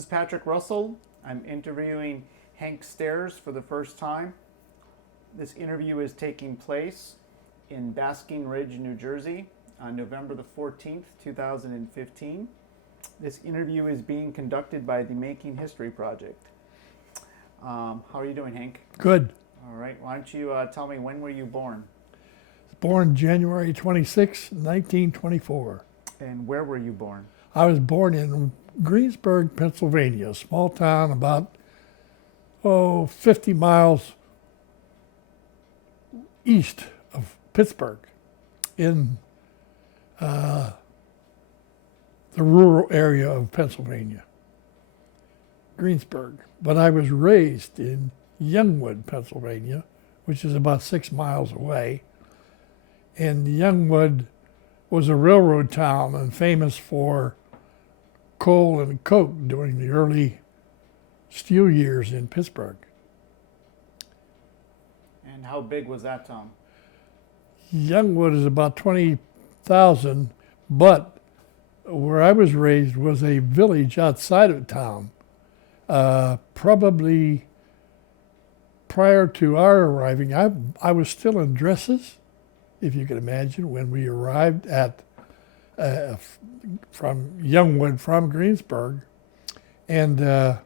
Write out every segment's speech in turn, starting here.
This is Patrick Russell. I'm interviewing Hank Stairs for the first time. This interview is taking place in Basking Ridge, New Jersey on November the 14th, 2015. This interview is being conducted by the Making History Project. How are you doing, Hank? Good. All right. Why don't you tell me, when were you born? Born January 26, 1924. And where were you born? I was born in Greensburg, Pennsylvania, a small town about 50 miles east of Pittsburgh in the rural area of Pennsylvania, Greensburg. But I was raised in Youngwood, Pennsylvania, which is about 6 miles away. And Youngwood was a railroad town and famous for coal and coke during the early steel years in Pittsburgh. And how big was that town? Youngwood is about 20,000, but where I was raised was a village outside of town. Probably prior to our arriving, I was still in dresses, if you can imagine, when we arrived at from Youngwood, from Greensburg. And the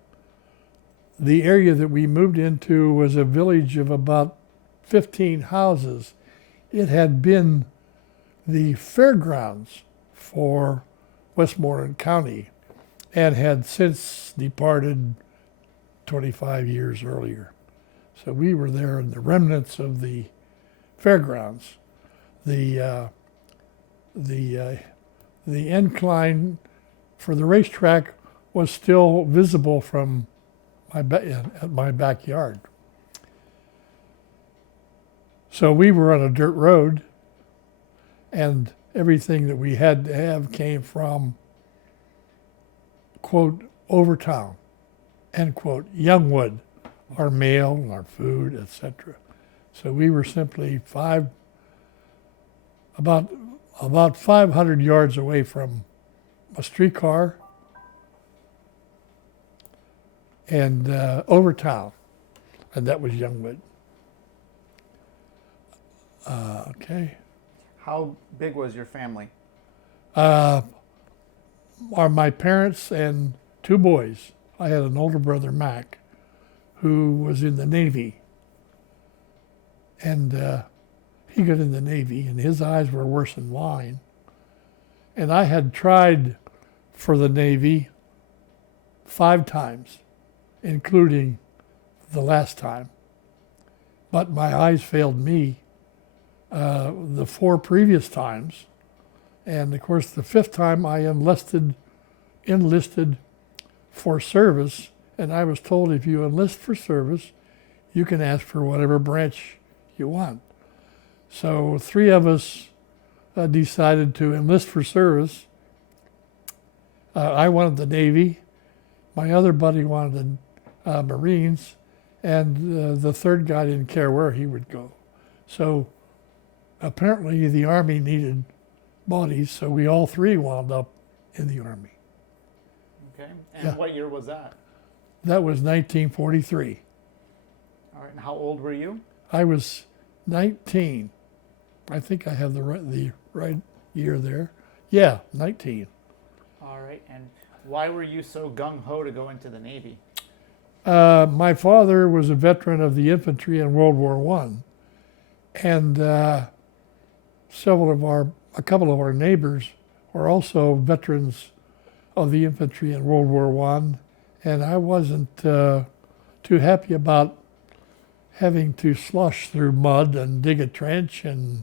area that we moved into was a village of about 15 houses. It had been the fairgrounds for Westmoreland County and had since departed 25 years earlier. So we were there in the remnants of the fairgrounds. The incline for the racetrack was still visible from at my backyard. So we were on a dirt road, and everything that we had to have came from, quote, over town, end quote, Youngwood, our mail, our food, etc. So we were simply about 500 yards away from a streetcar and over town, and that was Youngwood. Okay. How big was your family? Are my parents and 2 boys. I had an older brother, Mac, who was in the Navy, and he got in the Navy, and his eyes were worse than mine. And I had tried for the Navy 5 times, including the last time. But my eyes failed me the 4 previous times. And of course, the 5th time I enlisted for service. And I was told, if you enlist for service, you can ask for whatever branch you want. So 3 of us decided to enlist for service. I wanted the Navy. My other buddy wanted the Marines. And the 3rd guy didn't care where he would go. So apparently the Army needed bodies, so we all 3 wound up in the Army. Okay. And what year was that? That was 1943. All right. And how old were you? I was 19. I think I have the right year there. Yeah, 19. All right. And why were you so gung-ho to go into the Navy? My father was a veteran of the infantry in World War I, and a couple of our neighbors were also veterans of the infantry in World War I, and I wasn't too happy about having to slush through mud and dig a trench and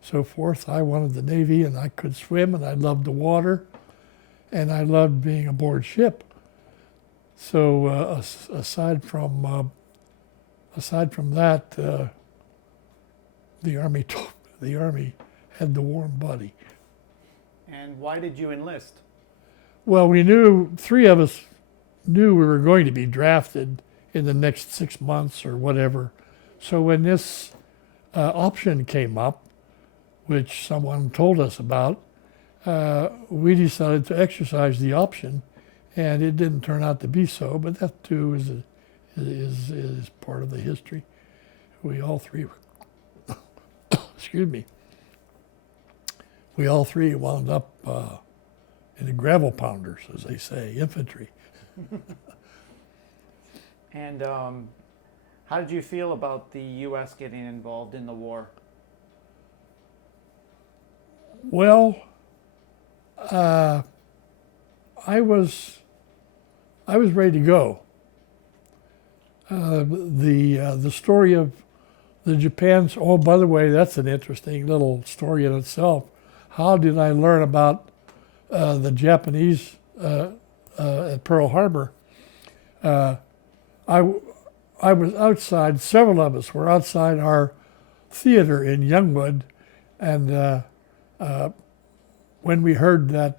so forth. I wanted the Navy, and I could swim, and I loved the water, and I loved being aboard ship. So aside from that, the Army had the warm body. And why did you enlist? Well, we knew 3 of us knew we were going to be drafted in the next 6 months or whatever. So when this option came up, which someone told us about, we decided to exercise the option and it didn't turn out to be so. But that too is part of the history. We all three, excuse me, we all three wound up in the gravel pounders, as they say, infantry. And how did you feel about the U.S. getting involved in the war? Well, I was ready to go. The story of the Japan's, oh, by the way, that's an interesting little story in itself. How did I learn about the Japanese at Pearl Harbor? I was outside, several of us were outside our theater in Youngwood, and when we heard that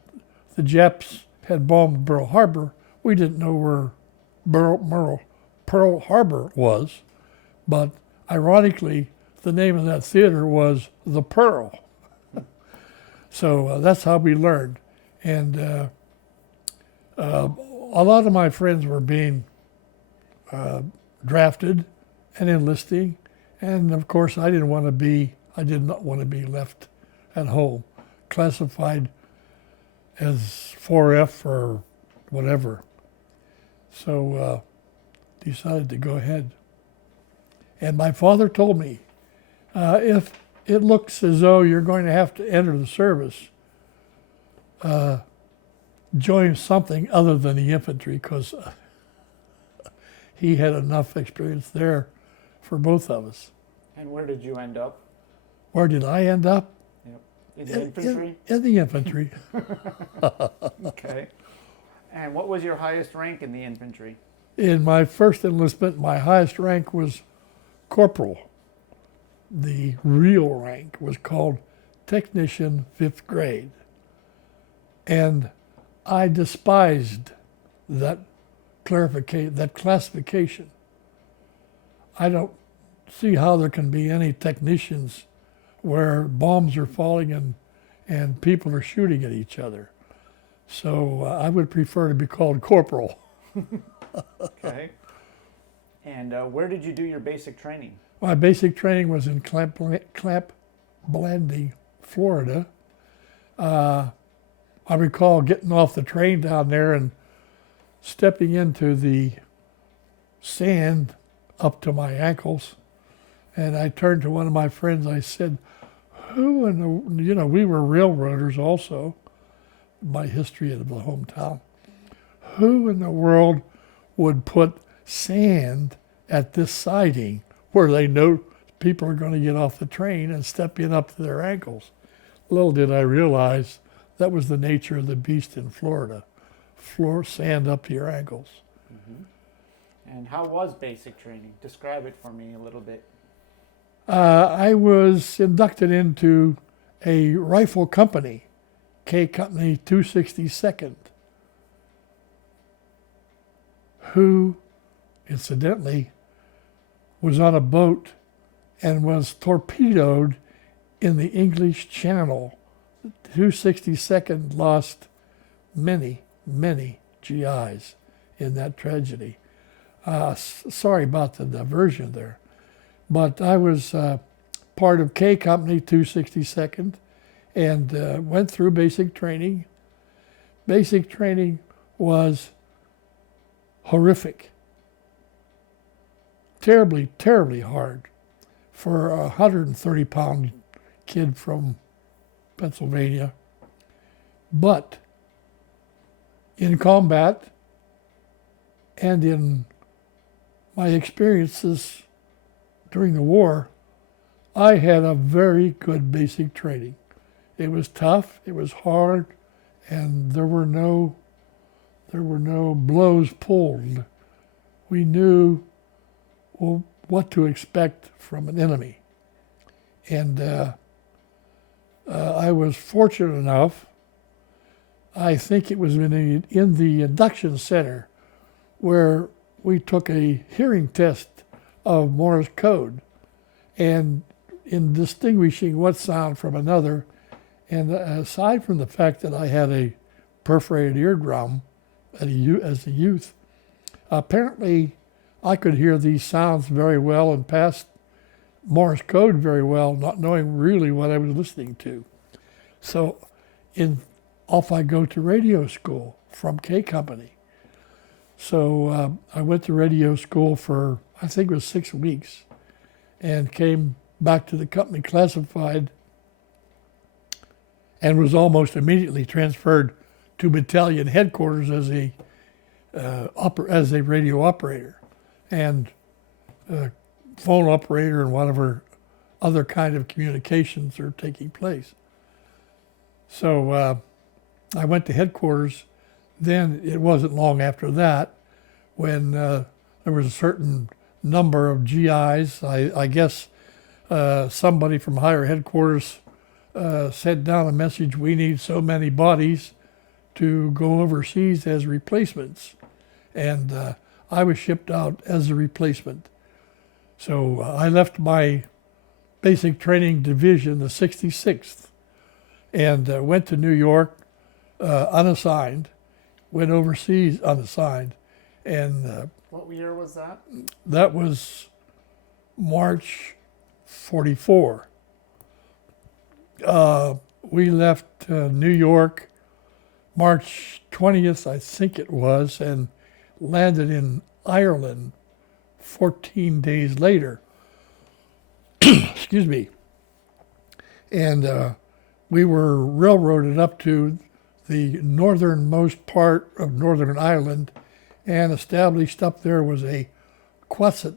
the Japs had bombed Pearl Harbor, we didn't know where Pearl Harbor was, but ironically, the name of that theater was The Pearl. So that's how we learned. And a lot of my friends were being drafted and enlisting, and of course I did not want to be left at home, classified as 4F or whatever. So decided to go ahead. And my father told me, if it looks as though you're going to have to enter the service, join something other than the infantry, because he had enough experience there for both of us. And where did you end up? Where did I end up? Yep. In the infantry? In the infantry. Okay. And what was your highest rank in the infantry? In my first enlistment, my highest rank was corporal. The real rank was called technician 5th grade. And I despised that classification. I don't see how there can be any technicians where bombs are falling and people are shooting at each other. So I would prefer to be called corporal. Okay. And where did you do your basic training? My basic training was in Clamp Blanding, Florida. I recall getting off the train down there and stepping into the sand up to my ankles. And I turned to one of my friends. I said, who in the, we were railroaders also, my history of the hometown. Who in the world would put sand at this siding where they know people are going to get off the train and step in up to their ankles? Little did I realize that was the nature of the beast in Florida. Floor sand up to your ankles. Mm-hmm. And how was basic training? Describe it for me a little bit. I was inducted into a rifle company, K Company 262nd, who, incidentally, was on a boat and was torpedoed in the English Channel. The 262nd lost many GIs in that tragedy. Sorry about the diversion there. But I was part of K Company 262nd and went through basic training. Basic training was horrific. Terribly hard for a 130-pound kid from Pennsylvania. But in combat and in my experiences during the war, I had a very good basic training. It was tough, it was hard, and there were no blows pulled. We knew what to expect from an enemy. And I was fortunate enough, I think it was in the induction center, where we took a hearing test of Morse code, and in distinguishing one sound from another, and aside from the fact that I had a perforated eardrum, as a youth. Apparently, I could hear these sounds very well and pass Morse code very well, not knowing really what I was listening to. So off I go to radio school from K Company. So I went to radio school for, I think it was 6 weeks, and came back to the company classified and was almost immediately transferred to battalion headquarters as a radio operator and phone operator and whatever other kind of communications are taking place. So I went to headquarters. Then it wasn't long after that when there was a certain number of GIs. I guess somebody from higher headquarters sent down a message, we need so many bodies to go overseas as replacements. And I was shipped out as a replacement. So I left my basic training division, the 66th, and went to New York unassigned, went overseas unassigned. And what year was that? That was March 44. We left New York March 20th, I think it was, and landed in Ireland 14 days later. Excuse me. And we were railroaded up to the northernmost part of Northern Ireland, and established up there was a Quonset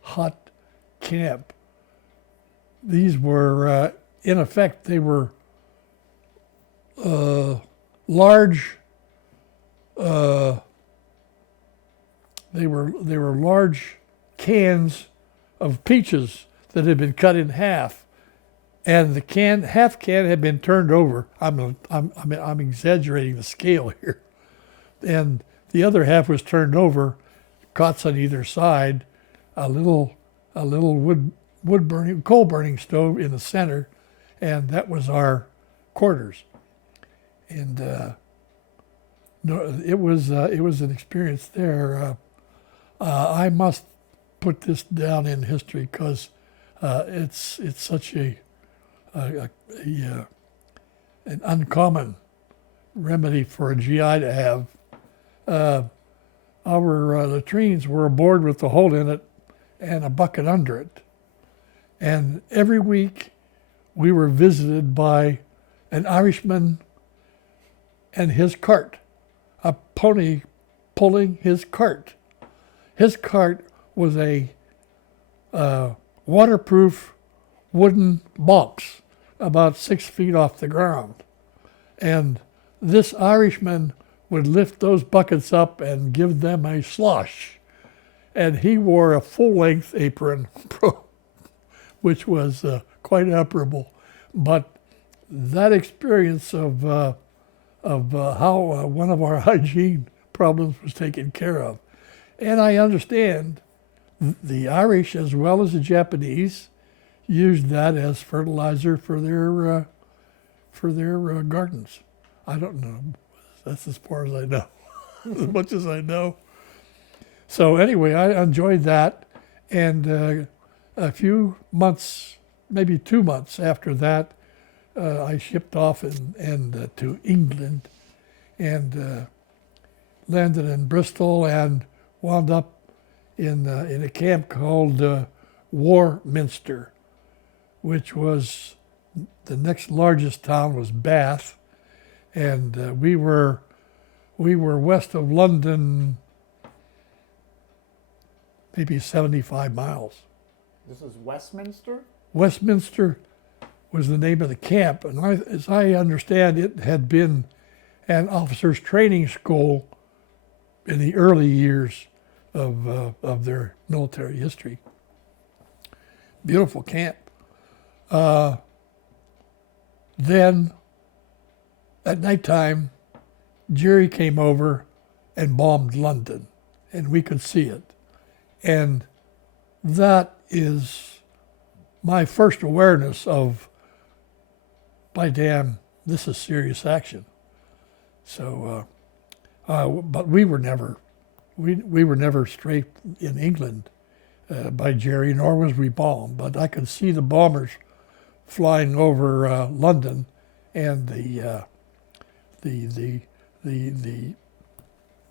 hut camp. These were, in effect, they were large. They were large cans of peaches that had been cut in half, and the half can had been turned over. I'm exaggerating the scale here, and the other half was turned over, cots on either side, a little coal burning stove in the center, and that was our quarters. And it was an experience there. I must put this down in history because it's such an uncommon remedy for a GI to have. Our latrines were a board with a hole in it and a bucket under it. And every week we were visited by an Irishman and his cart, a pony pulling his cart. His cart was a waterproof wooden box about 6 feet off the ground. And this Irishman would lift those buckets up and give them a slosh. And he wore a full-length apron, which was quite admirable. But that experience of how one of our hygiene problems was taken care of. And I understand the Irish as well as the Japanese used that as fertilizer for their gardens. I don't know. That's as far as I know, as much as I know. So anyway, I enjoyed that. And a few months, maybe 2 months after that, I shipped off and to England and landed in Bristol and wound up in a camp called Warminster, which was the next largest town was Bath, and we were west of London, maybe 75 miles. This is Westminster? Westminster was the name of the camp, and as I understand, it had been an officers' training school in the early years of their military history. Beautiful camp. Then, at nighttime, Jerry came over and bombed London, and we could see it. And that is my first awareness of, by damn, this is serious action. So But we were never strafed in England by Jerry, nor was we bombed. But I could see the bombers flying over London, and the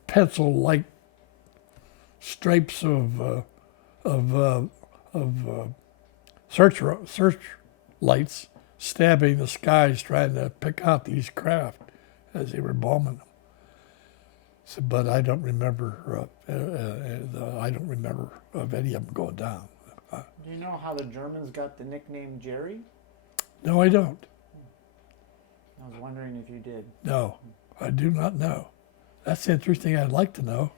pencil-like stripes of search lights stabbing the skies, trying to pick out these craft as they were bombing them. So, but I don't remember. I don't remember of any of them going down. Do you know how the Germans got the nickname Jerry? No, I don't. I was wondering if you did. No, I do not know. That's interesting. I'd like to know.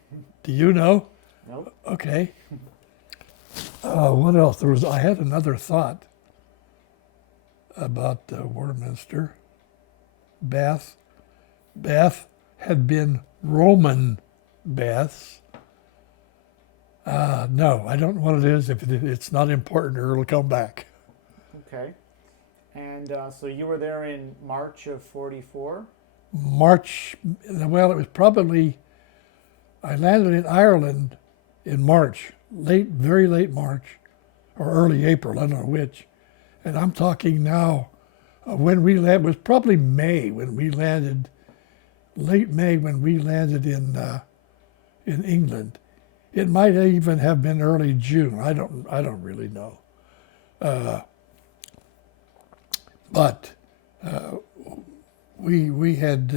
Do you know? Nope. Okay. What else? I had another thought about Warminster. Bath had been Roman baths. No, I don't know what it is. If it's not important, or it'll come back. Okay. And so you were there in March of 44? March, well, it was probably, I landed in Ireland in March, very late March, or early April, I don't know which. And I'm talking now, when we landed, it was probably May when we landed, late May when we landed in England. It might even have been early June. I don't really know. But we had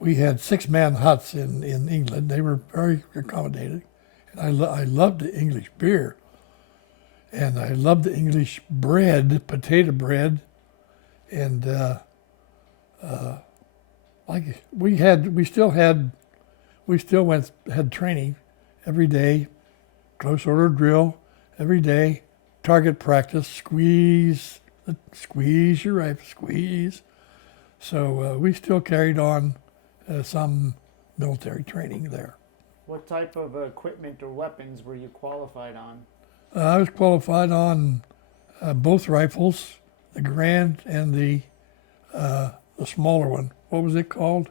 6-man huts in England. They were very accommodating, and I loved the English beer, and I loved the English bread, potato bread, and we still had training every day, close order drill every day, target practice, squeeze your rifle, squeeze. So we still carried on some military training there. What type of equipment or weapons were you qualified on? I was qualified on both rifles, the Grand and the smaller one. What was it called?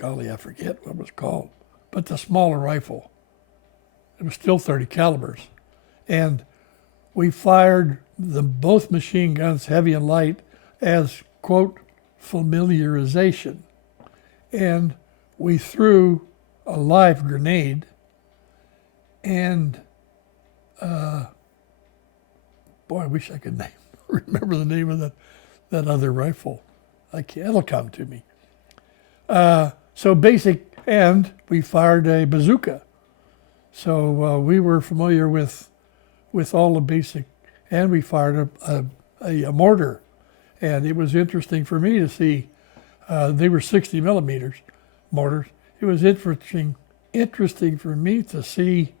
Golly, I forget what it was called. But the smaller rifle. It was still 30 calibers. And we fired both machine guns, heavy and light, as, quote, familiarization. And we threw a live grenade, and boy, I wish I could remember the name of that other rifle. It'll come to me. So basic, and we fired a bazooka. So we were familiar with all the basic, and we fired a mortar. And it was interesting for me to see, they were 60 millimeters mortars. It was interesting for me to see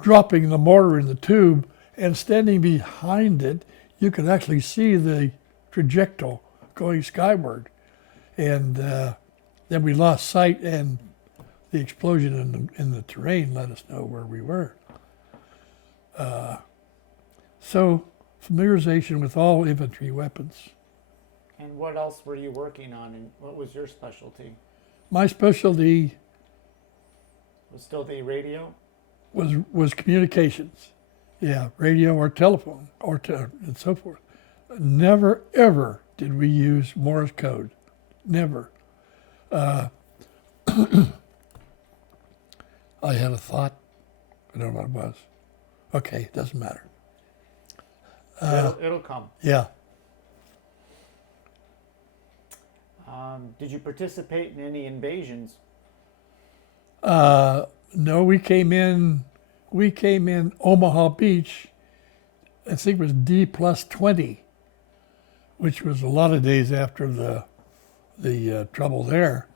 dropping the mortar in the tube, and standing behind it, you could actually see the trajectory going skyward. And then we lost sight, and the explosion in the terrain let us know where we were. So familiarization with all infantry weapons. And what else were you working on, and what was your specialty? My specialty Was still the radio? was communications. Yeah, radio or telephone and so forth. Never, ever did we use Morse code. Never. I had a thought. I don't know what it was. Okay, it doesn't matter. It'll come. Yeah. Did you participate in any invasions? No, we came in Omaha Beach. I think it was D+20, which was a lot of days after the trouble there.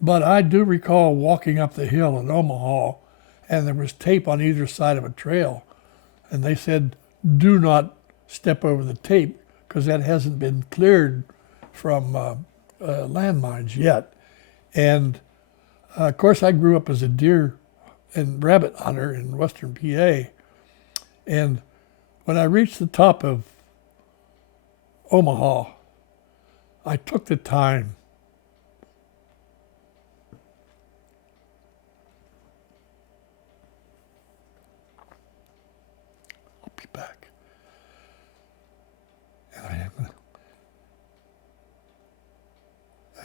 But I do recall walking up the hill in Omaha, and there was tape on either side of a trail, and they said, "Do not step over the tape because that hasn't been cleared from landmines yet." And of course, I grew up as a deer and rabbit hunter in western PA, and when I reached the top of Omaha, I took the time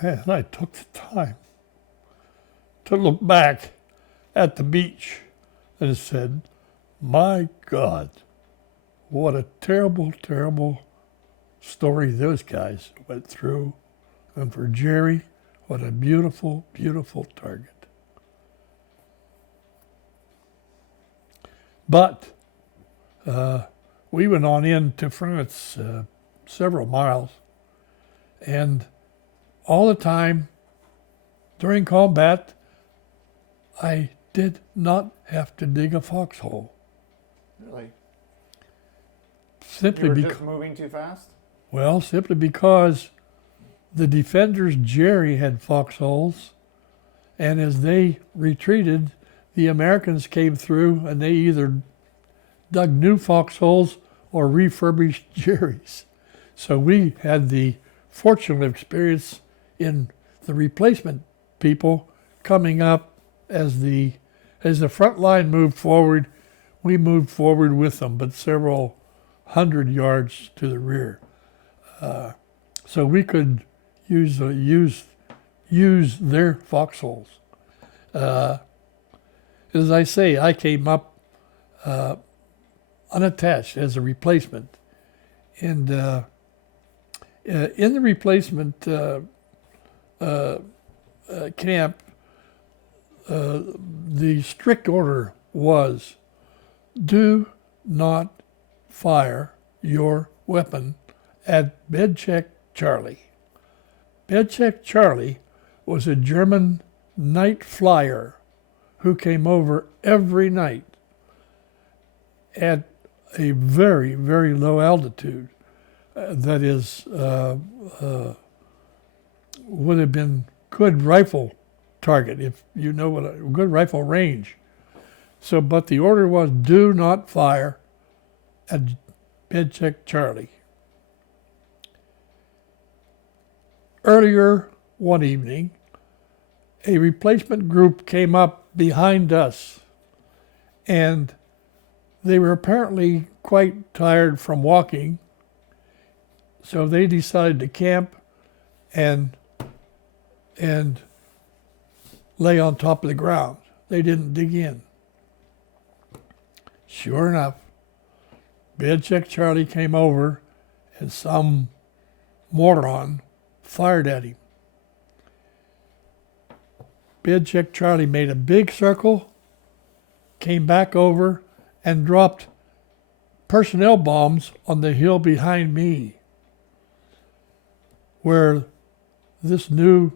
And I took the time to look back at the beach and said, my God, what a terrible, terrible story those guys went through. And for Jerry, what a beautiful, beautiful target. But we went on into France several miles, and all the time during combat, I did not have to dig a foxhole. Really? Simply You were because, just moving too fast? well, simply because the defenders, Jerry, had foxholes, and as they retreated, the Americans came through and they either dug new foxholes or refurbished Jerry's. So we had the fortunate experience in the replacement people coming up as the front line moved forward. We moved forward with them, but several hundred yards to the rear. So we could use their foxholes. As I say, I came up unattached as a replacement, and in the replacement camp, the strict order was, do not fire your weapon at bed check Charlie. Bed check Charlie was a German night flyer who came over every night at a very, very low altitude. That is, would have been good rifle target, if you know what a good rifle range. So, but the order was, do not fire at bed check Charlie. Earlier one evening, a replacement group came up behind us, and they were apparently quite tired from walking, so they decided to camp and lay on top of the ground. They didn't dig in. Sure enough, bed check Charlie came over, and some moron fired at him. Bed check Charlie made a big circle, came back over, and dropped personnel bombs on the hill behind me, where this new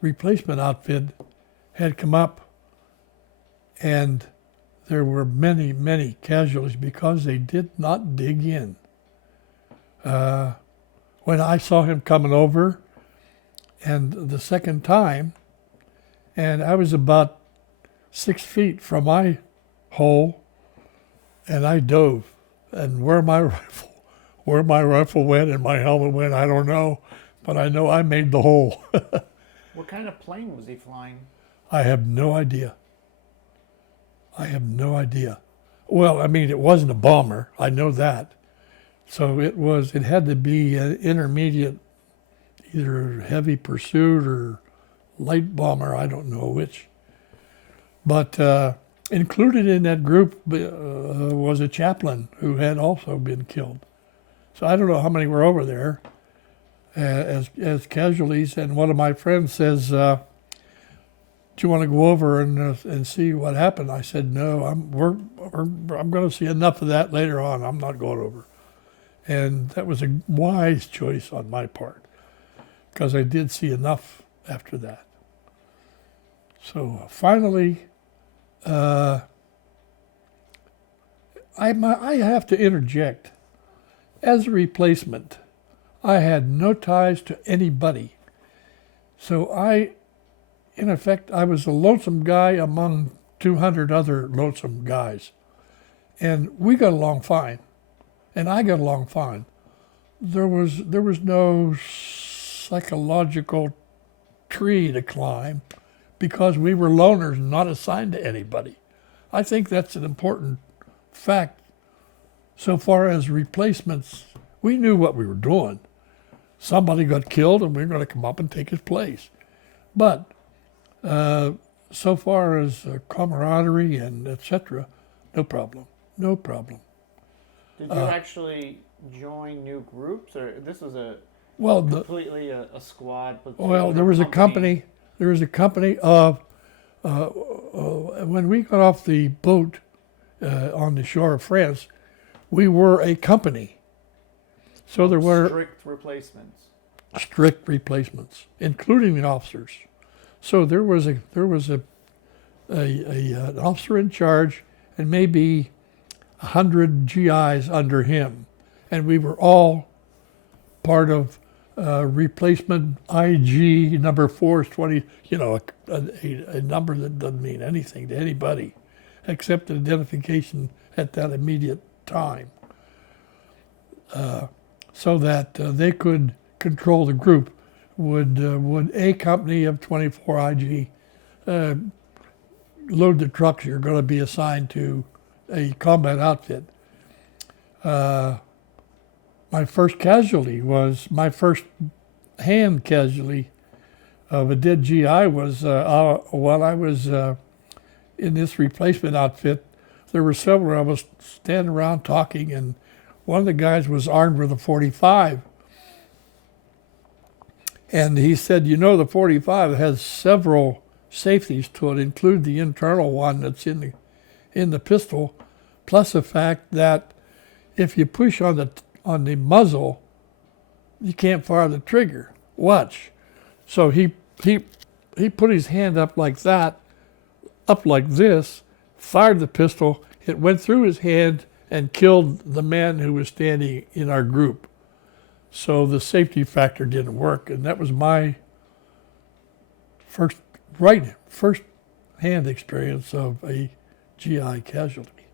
replacement outfit had come up, and there were many, many casualties because they did not dig in. When I saw him coming over, and the second time, and I was about 6 feet from my hole, and I dove, and where my rifle went and my helmet went, I don't know, but I know I made the hole. What kind of plane was he flying? I have no idea. Well, I mean, it wasn't a bomber, I know that. So it had to be an intermediate, either heavy pursuit or light bomber, I don't know which. But included in that group was a chaplain who had also been killed. So I don't know how many were over there as casualties. And one of my friends says, do you want to go over and see what happened? I said, no, I'm going to see enough of that later on. I'm not going over. And that was a wise choice on my part, because I did see enough after that. So finally, I have to interject. As a replacement, I had no ties to anybody. So in effect, I was a lonesome guy among 200 other lonesome guys. And we got along fine. And I got along fine. There was no psychological tree to climb because we were loners, not assigned to anybody. I think that's an important fact. So far as replacements, we knew what we were doing. somebody got killed and we're going to come up and take his place. But so far as camaraderie and etc., no problem. No problem. Did you actually join new groups, or this was a Well, completely a squad? well, there was a company. There was a company of when we got off the boat on the shore of France, we were a company. So there were strict replacements, including the officers. So there was an officer in charge and maybe 100 GIs under him, and we were all part of replacement IG number 420. You know, a number that doesn't mean anything to anybody, except identification at that immediate time, so that they could control the group. Would a company of 24 IG load the trucks you're going to be assigned to a combat outfit? My first casualty was, my first hand casualty of a dead GI was while I was in this replacement outfit. There were several of us standing around talking, and one of the guys was armed with a 45. And he said, you know, the 45 has several safeties to it, include the internal one that's in the pistol, plus the fact that if you push on the muzzle, you can't fire the trigger. Watch. So he put his hand up like that, up like this, fired the pistol. It went through his hand and killed the man who was standing in our group. So the safety factor didn't work, and that was my first hand experience of a GI casualty.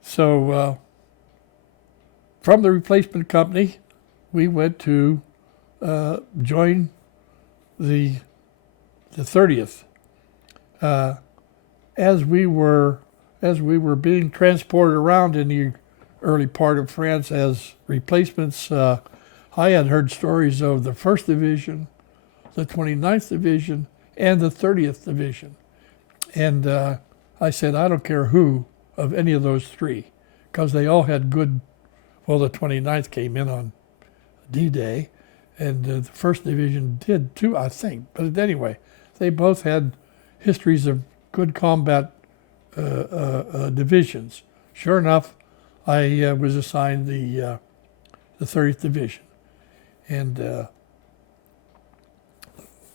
So from the replacement company, we went to join the 30th. As we were being transported around in the early part of France as replacements, I had heard stories of the 1st Division, the 29th Division, and the 30th Division. And I said, I don't care who of any of those three, because they all had good, well, the 29th came in on D-Day, and the 1st Division did too, I think. But anyway, they both had histories of good combat divisions. Sure enough, I was assigned the 30th Division, and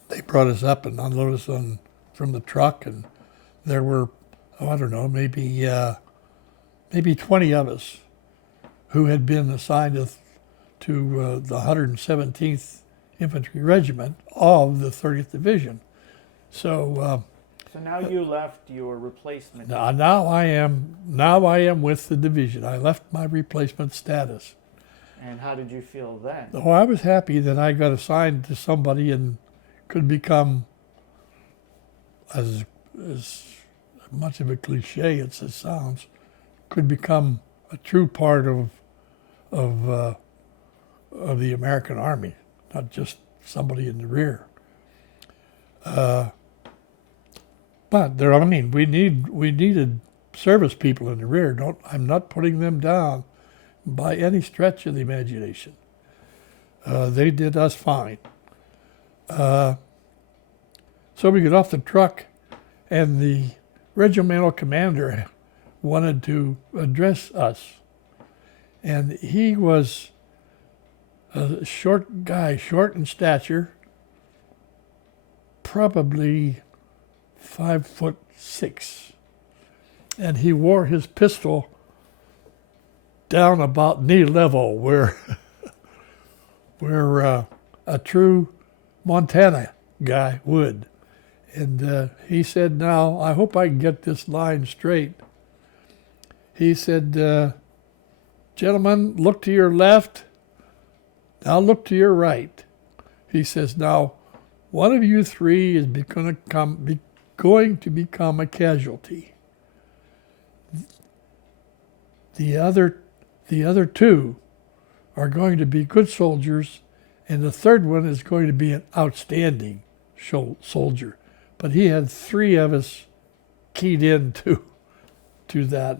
they brought us up and unloaded us from the truck, and there were, I don't know, maybe 20 of us who had been assigned to the 117th Infantry Regiment of the 30th Division. So now you left your replacement. Now I am with the division. I left my replacement status. And how did you feel then? Oh, I was happy that I got assigned to somebody and could become, as much of a cliche as it sounds, could become a true part of the American Army, not just somebody in the rear. But there, I mean, we needed service people in the rear. I'm not putting them down by any stretch of the imagination. They did us fine. So we got off the truck, and the regimental commander wanted to address us. And he was a short guy, short in stature, probably 5'6", and he wore his pistol down about knee level, where a true Montana guy would. And he said, "Now I hope I can get this line straight." He said, "Gentlemen, look to your left. Now look to your right." He says, "Now, one of you three is going to become a casualty. The other two are going to be good soldiers, and the third one is going to be an outstanding soldier. But he had 3 of us keyed into that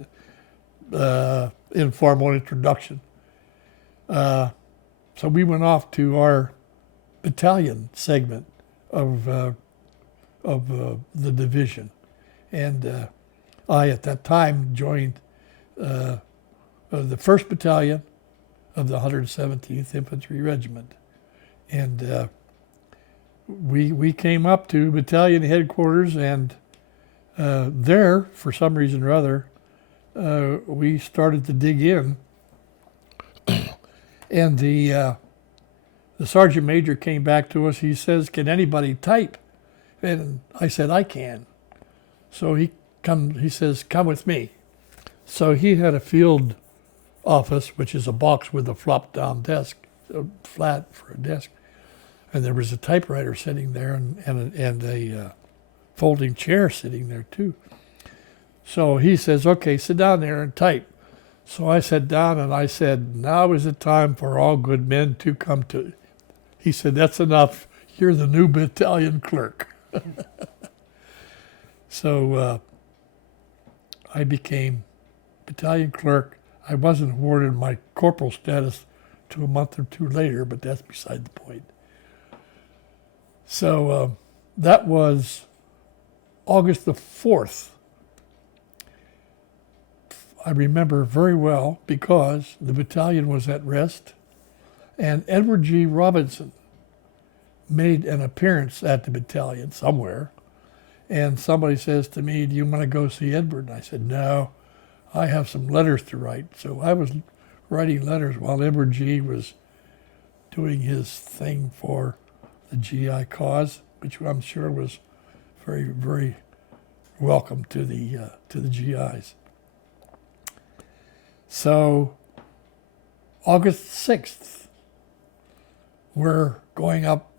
informal introduction. So we went off to our battalion segment of the division, and I at that time joined the 1st Battalion of the 117th Infantry Regiment, and we came up to battalion headquarters, and there, for some reason or other, we started to dig in, and the sergeant major came back to us. He says, "Can anybody type?" And I said, "I can." So he says, "Come with me." So he had a field office, which is a box with a flop-down desk, flat for a desk, and there was a typewriter sitting there, and a folding chair sitting there too. So he says, "Okay, sit down there and type." So I sat down and I said, "Now is the time for all good men to come to." He said, "That's enough. You're the new battalion clerk." So I became battalion clerk. I wasn't awarded my corporal status till a month or 2 later, but that's beside the point. So that was August the 4th. I remember very well because the battalion was at rest, and Edward G. Robinson made an appearance at the battalion somewhere, and somebody says to me, "Do you want to go see Edward?" And I said, "No, I have some letters to write." So I was writing letters while Edward G. was doing his thing for the GI cause, which I'm sure was very, very welcome to the GIs. So August 6th, we're going up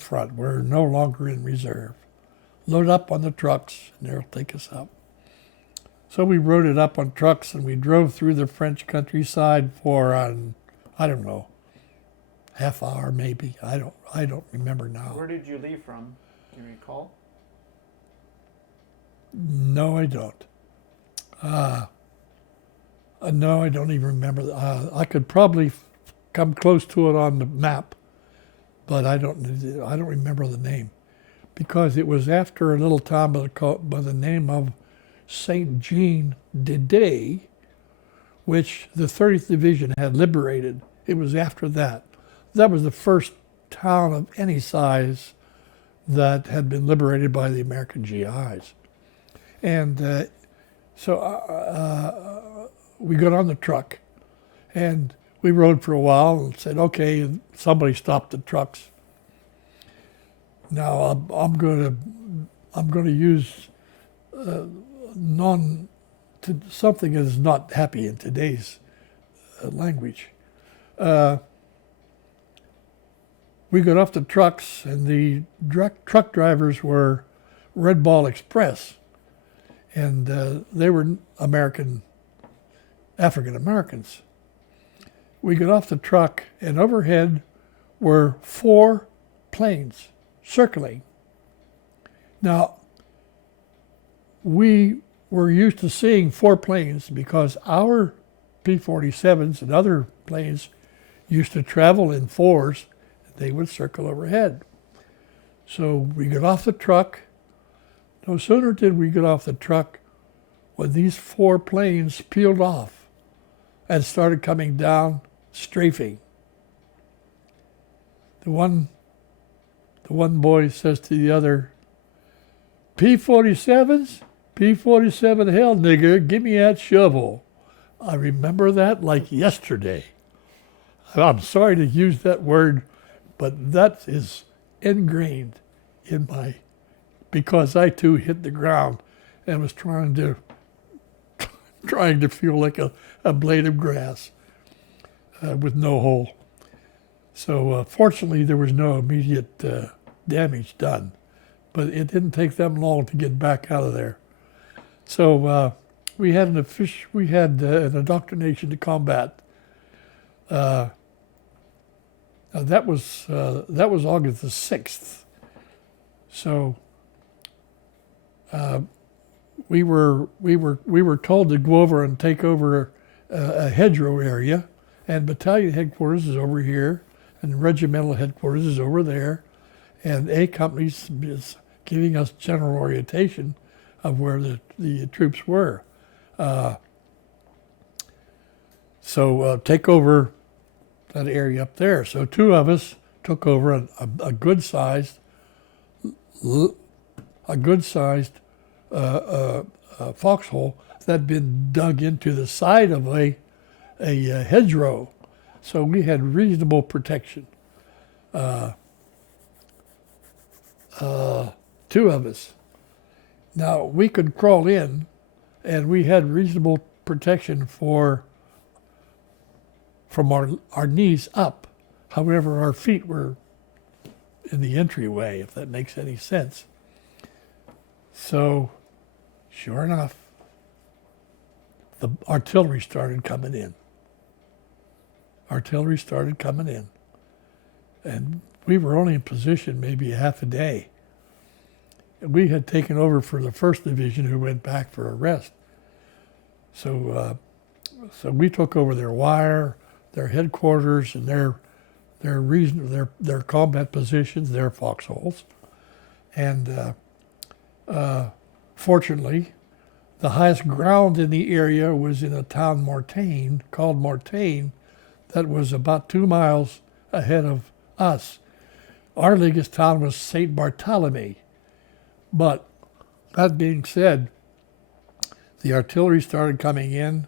front. We're no longer in reserve. Load up on the trucks and they'll take us up. So we rode it up on trucks and we drove through the French countryside for, I don't know, half hour maybe. I don't remember now. Where did you leave from? Do you recall? No, I don't. No, I don't even remember. I could probably come close to it on the map, but I don't remember the name, because it was after a little town by the name of Saint Jean de Day, which the 30th Division had liberated. It was after that. That was the first town of any size that had been liberated by the American GIs. And so we got on the truck and we rode for a while and said, "Okay," somebody stopped the trucks. Now I'm going to use something that is not happy in today's language. We got off the trucks, and the truck drivers were Red Ball Express, and they were African Americans. We got off the truck, and overhead were 4 planes circling. Now, we were used to seeing 4 planes because our P-47s and other planes used to travel in 4s. They would circle overhead. So we got off the truck. No sooner did we get off the truck when these 4 planes peeled off and started coming down, strafing. The one boy says to the other, "P-47s? P-47 hell, nigger, give me that shovel." I remember that like yesterday. I'm sorry to use that word, but that is ingrained in because I too hit the ground and was trying to feel like a blade of grass with no hole. So fortunately there was no immediate damage done, but it didn't take them long to get back out of there. So we had an indoctrination to combat that was August the 6th. So we were told to go over and take over a hedgerow area, and battalion headquarters is over here, and regimental headquarters is over there, and A Company is giving us general orientation of where the troops were. So take over that area up there. So two of us took over a good-sized foxhole that had been dug into the side of a hedgerow. So we had reasonable protection. Two of us. Now, we could crawl in, and we had reasonable protection from our knees up. However, our feet were in the entryway, if that makes any sense. So, sure enough, the artillery started coming in. And we were only in position maybe half a day. We had taken over for the 1st Division, who went back for a rest. So we took over their wire, their headquarters, and their combat positions, their foxholes. And fortunately, the highest ground in the area was in a town, Mortain, called Mortain, that was about 2 miles ahead of us. Our biggest town was St. Bartholomew. But that being said, the artillery started coming in,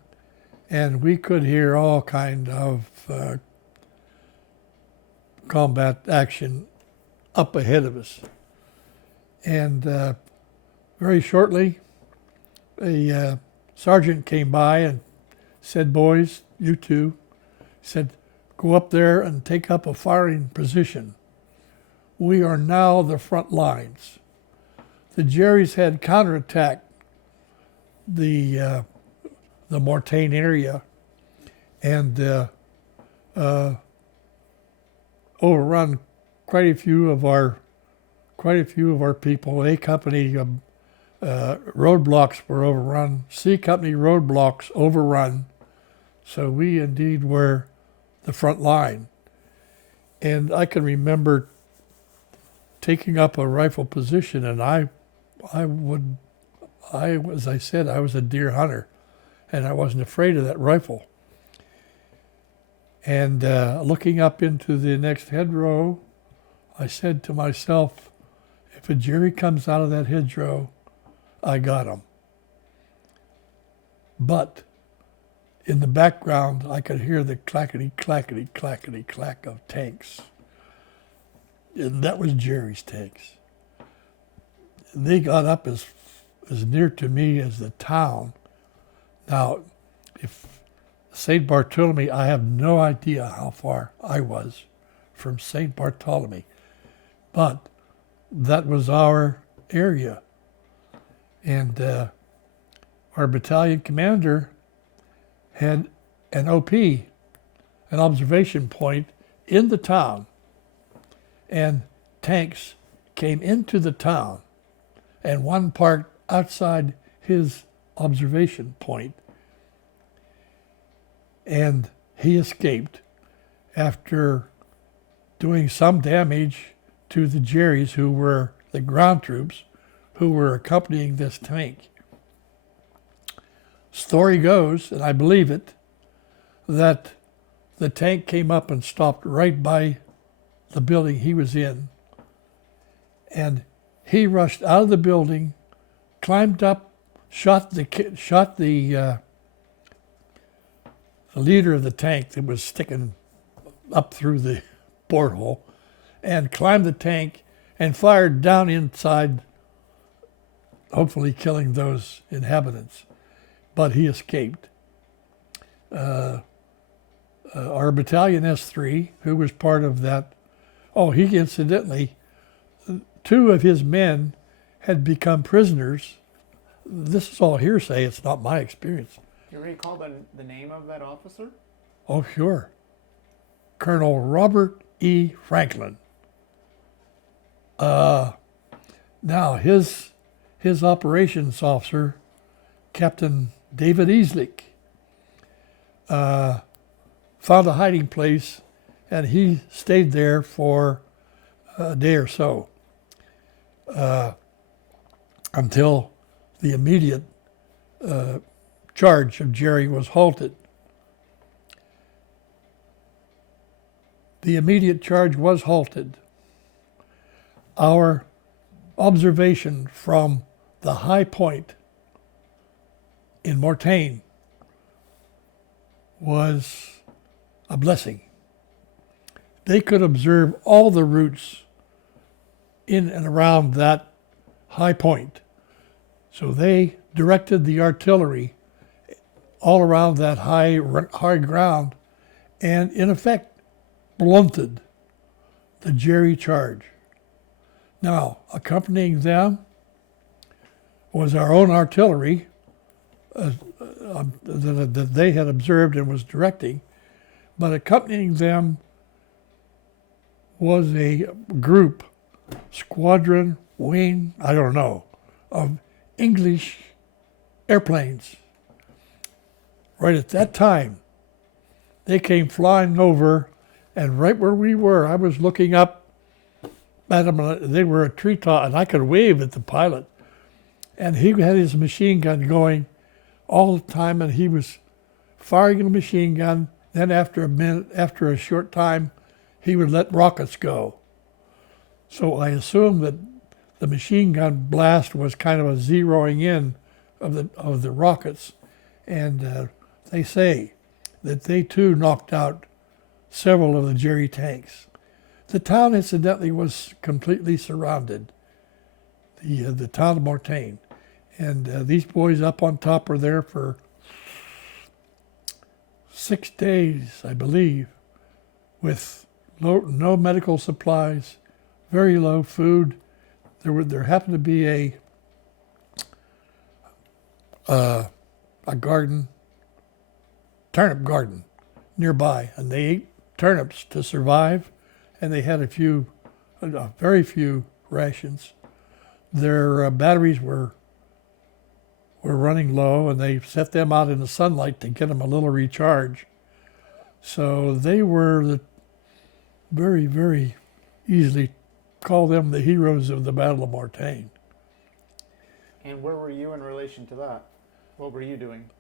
and we could hear all kind of combat action up ahead of us. And very shortly, a sergeant came by and said, "Boys, you two," said, "go up there and take up a firing position. We are now the front lines." The Jerry's had counterattacked the Mortain area and overrun quite a few of our people. A Company roadblocks were overrun. C Company roadblocks overrun. So we indeed were the front line. And I can remember taking up a rifle position, and as I said, I was a deer hunter, and I wasn't afraid of that rifle. And looking up into the next hedgerow, I said to myself, if a Jerry comes out of that hedgerow, I got him. But in the background, I could hear the clackety, clackety, clackety, clack of tanks. And that was Jerry's tanks. They got up as near to me as the town. Now, if St. Bartholomew, I have no idea how far I was from St. Bartholomew, but that was our area. And our battalion commander had an OP, an observation point, in the town. And tanks came into the town, and one parked outside his observation point. And he escaped after doing some damage to the Jerrys, who were the ground troops who were accompanying this tank. Story goes, and I believe it, that the tank came up and stopped right by the building he was in, and he rushed out of the building, climbed up, shot the leader of the tank that was sticking up through the porthole, and climbed the tank and fired down inside, hopefully killing those inhabitants. But he escaped. Our battalion S3, who was part of that, he incidentally, 2 of his men had become prisoners. This is all hearsay, it's not my experience. Do you recall the name of that officer? Oh, sure. Colonel Robert E. Franklin. Now, his operations officer, Captain David Easlick, found a hiding place, and he stayed there for a day or so until the immediate charge of Jerry was halted. The immediate charge was halted. Our observation from the high point in Mortain was a blessing. They could observe all the routes in and around that high point. So they directed the artillery all around that high ground and, in effect, blunted the Jerry charge. Now, accompanying them was our own artillery that they had observed and was directing, but accompanying them was a group, squadron, wing, I don't know, of English airplanes. Right at that time, they came flying over, and right where we were, I was looking up at them. They were a treetop, and I could wave at the pilot. And he had his machine gun going all the time, and he was firing the machine gun. Then after a short time, he would let rockets go. So I assumed that the machine gun blast was kind of a zeroing in of the rockets. And they say that they too knocked out several of the Jerry tanks. The town, incidentally, was completely surrounded, the town of Mortain. And these boys up on top were there for 6 days, I believe, with no medical supplies, very low food. There happened to be a garden, turnip garden nearby, and they ate turnips to survive, and they had very few rations. Their batteries were running low, and they set them out in the sunlight to get them a little recharge. So they were very, very easily call them the heroes of the Battle of Mortain. And where were you in relation to that? What were you doing?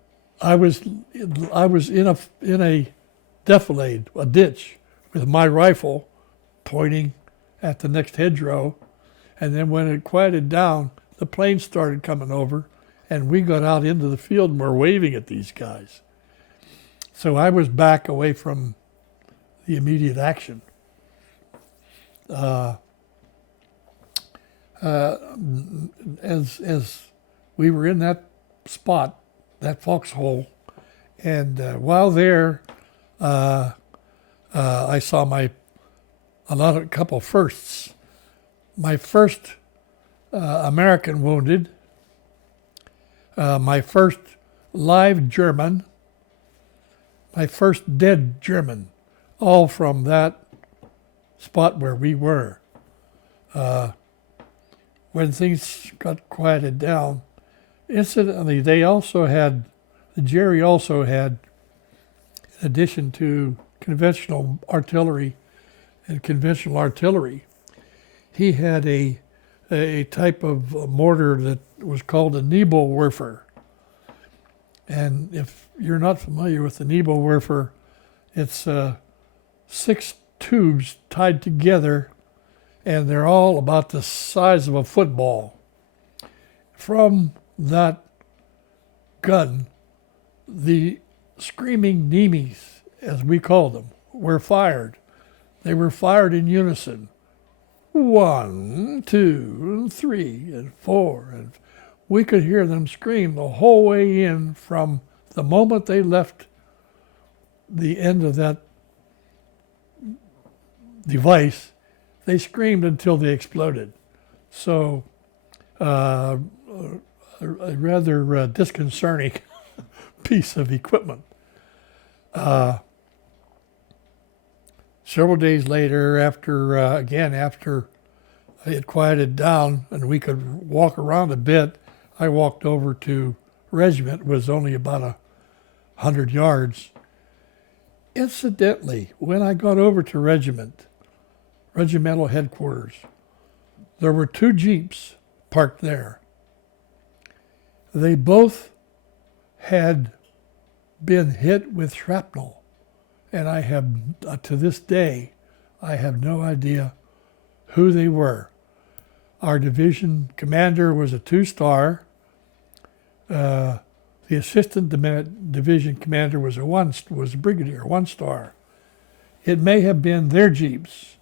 I was in a defilade, a ditch, with my rifle pointing at the next hedgerow, and then when it quieted down, the planes started coming over, and we got out into the field and were waving at these guys. So I was back away from the immediate action. As we were in that spot, that foxhole, and while there, I saw a couple firsts. My first American wounded, my first live German, my first dead German, all from that spot where we were. When things got quieted down, incidentally, the Jerry also had, in addition to conventional artillery, he had a type of mortar that was called a Nebelwerfer. And if you're not familiar with the Nebelwerfer, it's 6 tubes tied together, and they're all about the size of a football. From that gun, the screaming Nemes, as we call them, were fired. They were fired in unison. 1, 2, 3, and 4. And we could hear them scream the whole way in from the moment they left the end of that device. They screamed until they exploded. So a rather disconcerting piece of equipment. several days later, after after it quieted down and we could walk around a bit, I walked over to regiment. It was only about 100 yards. Incidentally, when I got over to regimental headquarters, there were 2 Jeeps parked there. They both had been hit with shrapnel, and I have, to this day, I have no idea who they were. Our division commander was a 2-star. The assistant division commander was a brigadier, 1-star. It may have been their Jeeps.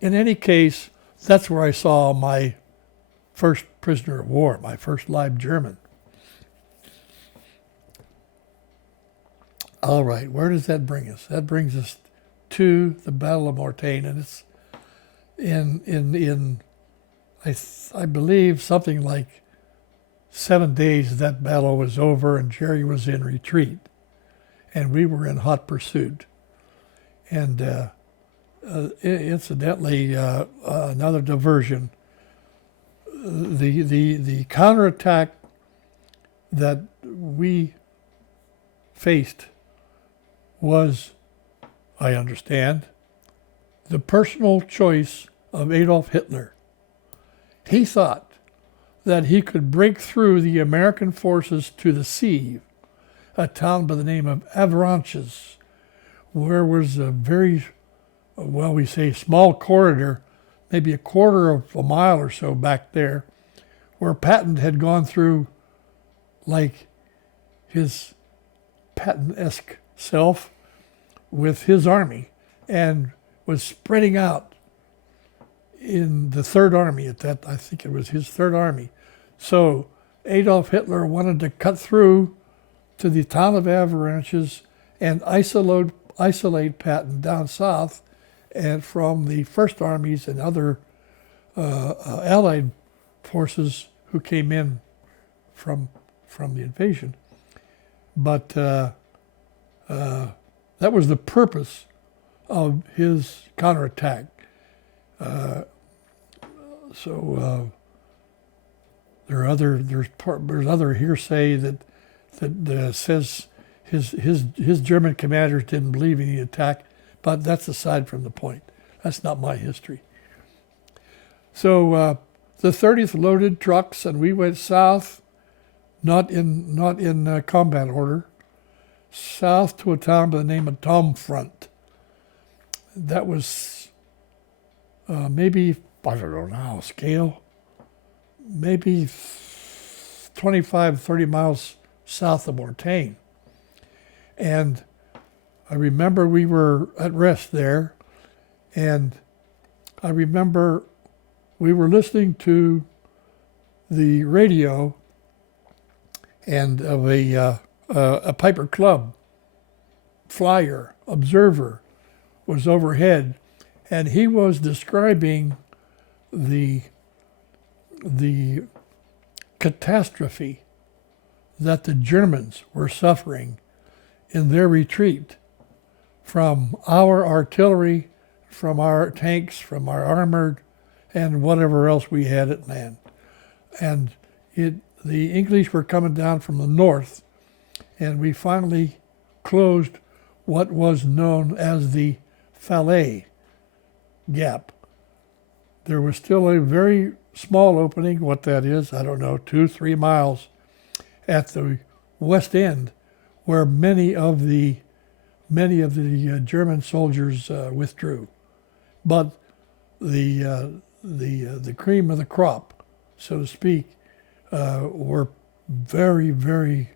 In any case, that's where I saw my first prisoner of war, my first live German. All right, where does that bring us? That brings us to the Battle of Mortain, and it's I believe something like 7 days that battle was over, and Jerry was in retreat, and we were in hot pursuit. And incidentally, another diversion. The counterattack that we faced was, I understand, the personal choice of Adolf Hitler. He thought that he could break through the American forces to the sea, a town by the name of Avranches, where was a very, well, we say small corridor, maybe a quarter of a mile or so back there, where Patton had gone through like his Patton-esque self with his army and was spreading out in the Third Army at that, I think it was his Third Army. So Adolf Hitler wanted to cut through to the town of Avranches and isolate Patton down south and from the First Armies and other Allied forces who came in from the invasion. But that was the purpose of his counterattack. There's other hearsay that says his German commanders didn't believe in the attack, but that's aside from the point. That's not my history. So the 30th loaded trucks, and we went south, not in combat order, south to a town by the name of Domfront. That was maybe, I don't know now, scale, maybe 25, 30 miles south of Mortain. And I remember we were at rest there, and I remember we were listening to the radio, and of a Piper Club flyer, observer, was overhead, and he was describing the catastrophe that the Germans were suffering in their retreat from our artillery, from our tanks, from our armored, and whatever else we had at land. And the English were coming down from the north, and we finally closed what was known as the Falaise Gap. There was still a very small opening, what that is, I don't know, 2-3 miles at the west end, where many of the German soldiers withdrew. But the cream of the crop, so to speak, were very, very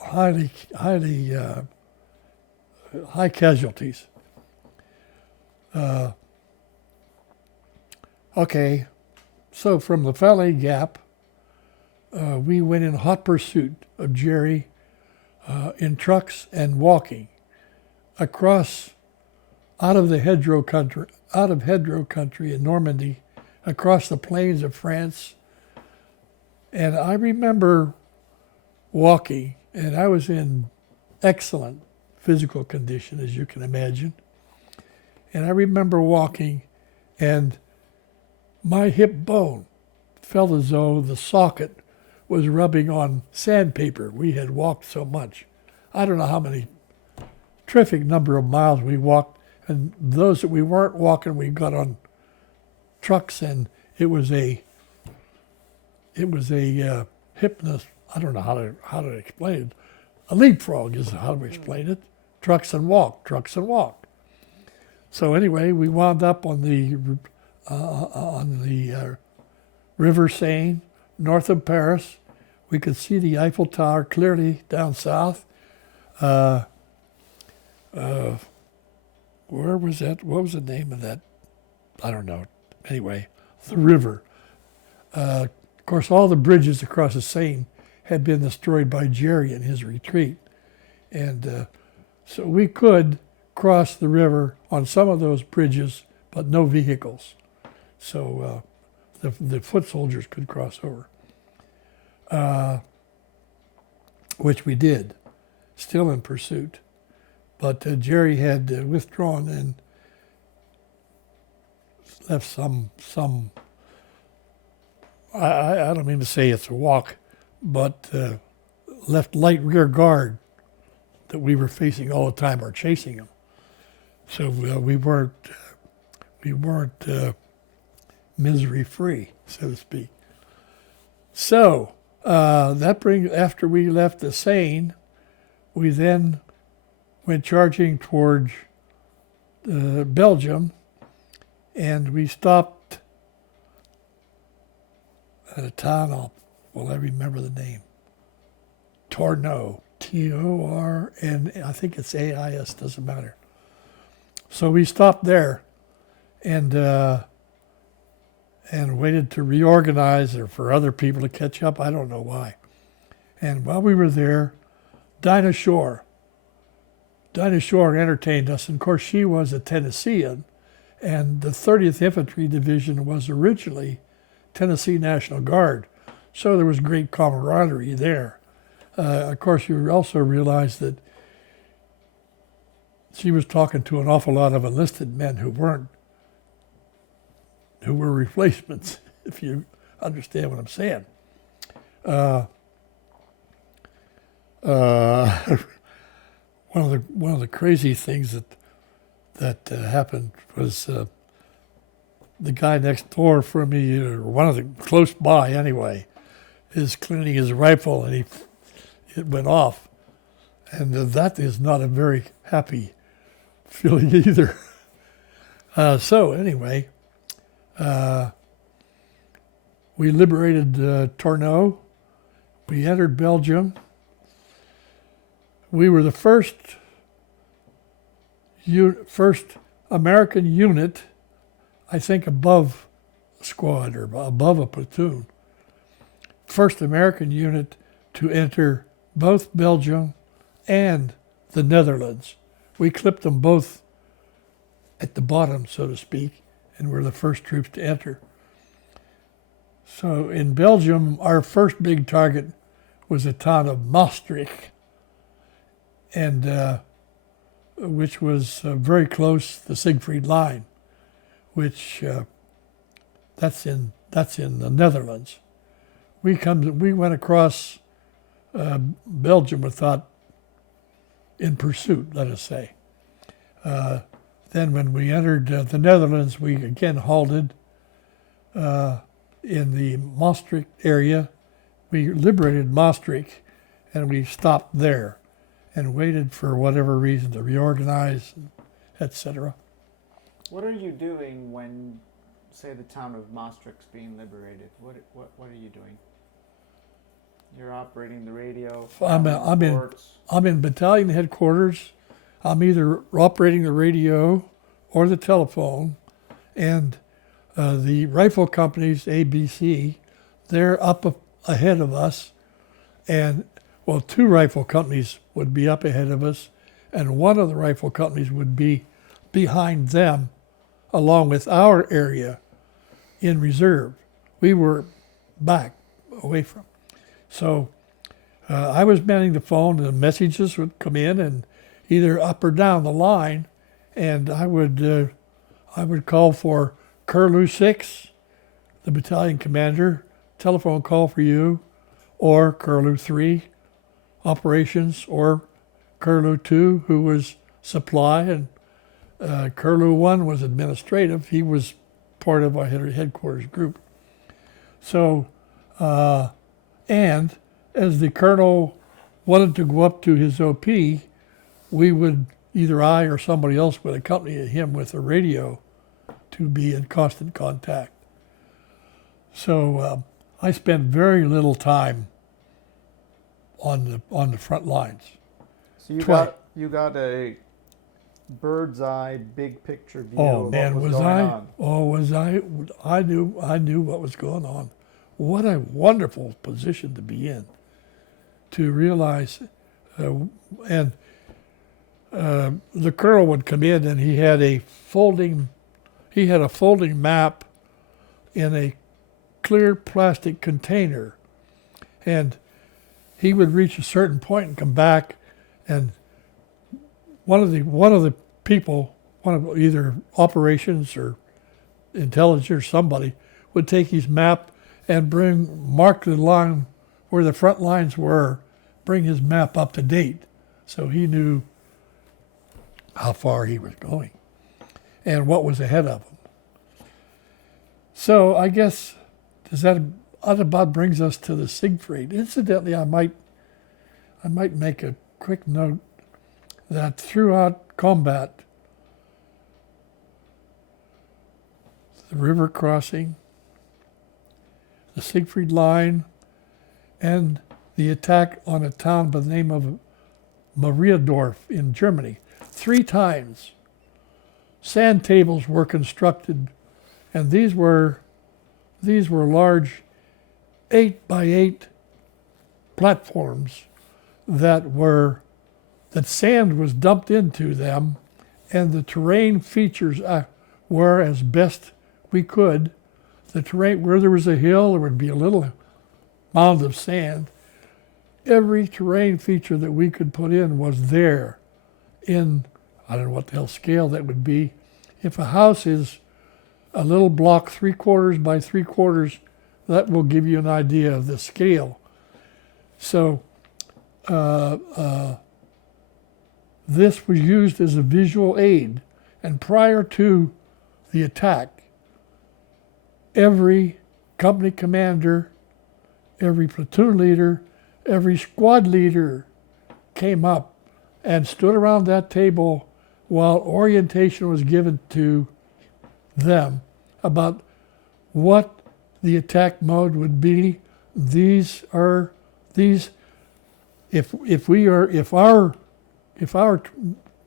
high casualties. Okay, so from the Falaise Gap, we went in hot pursuit of Jerry in trucks and walking across out of hedgerow country in Normandy, across the plains of France. And I remember walking, and I was in excellent physical condition, as you can imagine. And I remember walking, and my hip bone felt as though the socket was rubbing on sandpaper. We had walked so much. I don't know how many terrific number of miles we walked, and those that we weren't walking, we got on trucks, and it was a hypnos. I don't know how to explain it. A leapfrog is how to explain it. Trucks and walk, trucks and walk. So anyway, we wound up on the River Seine, north of Paris. We could see the Eiffel Tower clearly down south. Where was that? What was the name of that? I don't know. Anyway, the river. Of course, all the bridges across the Seine had been destroyed by Jerry in his retreat. And so we could cross the river on some of those bridges, but no vehicles. So the foot soldiers could cross over, which we did, still in pursuit. But Jerry had withdrawn and left some I don't mean to say it's a walk, but left light rear guard that we were facing all the time or chasing them. So we weren't misery free, so to speak. So that brings, after we left the Seine, we then went charging towards Belgium, and we stopped at a town, I remember the name, Tourneau, Torn, I think it's AIS, doesn't matter. So we stopped there and waited to reorganize or for other people to catch up. I don't know why. And while we were there, Dinah Shore entertained us. And of course, she was a Tennessean, and the 30th Infantry Division was originally Tennessee National Guard. So there was great camaraderie there. Of course, you also realized that she was talking to an awful lot of enlisted men who were replacements, if you understand what I'm saying. One of the crazy things that happened was the guy next door from me, or one of the close by anyway, is cleaning his rifle and it went off, and that is not a very happy feeling either. So anyway, we liberated Tourneau. We entered Belgium. We were the first American unit, I think, above a squad or above a platoon. First American unit to enter both Belgium and the Netherlands. We clipped them both at the bottom, so to speak, and were the first troops to enter. So in Belgium, our first big target was the town of Maastricht, and which was very close to the Siegfried Line, which that's in the Netherlands. We went across Belgium in pursuit, let us say. Then when we entered the Netherlands, we again halted in the Maastricht area. We liberated Maastricht, and we stopped there and waited for whatever reason to reorganize, etc. What are you doing when, say, the town of Maastricht's being liberated? What are you doing? You're operating the radio. I'm in battalion headquarters. I'm either operating the radio or the telephone, and the rifle companies, ABC, they're up ahead of us, and two rifle companies would be up ahead of us, and one of the rifle companies would be behind them, along with our area in reserve. We were back, away from. So I was manning the phone, and the messages would come in, and either up or down the line, and I would I would call for Curlew 6, the battalion commander, telephone call for you, or Curlew 3, operations, or Curlew 2, who was supply, and Curlew 1 was administrative. He was part of our headquarters group. So, and as the colonel wanted to go up to his OP, we would, either I or somebody else would accompany him with a radio to be in constant contact. So I spent very little time on the front lines. So you got a bird's eye, big picture view Oh of man, what was was going I? on. Oh, was I? I knew what was going on. What a wonderful position to be in. To realize, and the colonel would come in and he had a folding map in a clear plastic container, and he would reach a certain point and come back, and one of the people, one of either operations or intelligence or somebody, would take his map and mark the line where the front lines were, bring his map up to date, so he knew how far he was going and what was ahead of him. So I guess that about brings us to the Siegfried. Incidentally, I might make a quick note that throughout combat, the river crossing, the Siegfried Line, and the attack on a town by the name of Mariadorf in Germany, 3 times sand tables were constructed, and these were large 8x8 platforms that sand was dumped into them, and the terrain features were as best we could. The terrain, where there was a hill, there would be a little mound of sand. Every terrain feature that we could put in was there in, I don't know what the hell scale that would be. If a house is a little block 3/4 by 3/4, that will give you an idea of the scale. So this was used as a visual aid, and prior to the attack, every company commander, every platoon leader, every squad leader came up and stood around that table while orientation was given to them about what the attack mode would be. If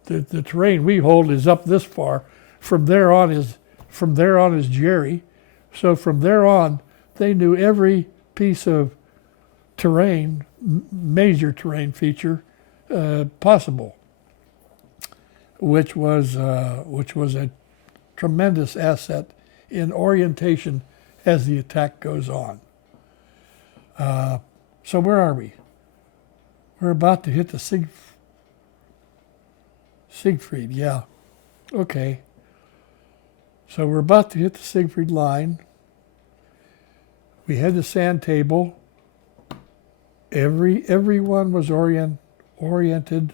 the terrain we hold is up this far, from there on is Jerry. So from there on, they knew every piece of terrain, major terrain feature possible, which was a tremendous asset in orientation as the attack goes on. So where are we? We're about to hit the Siegfried, yeah. Okay. So we're about to hit the Siegfried Line. We had the sand table. Everyone was oriented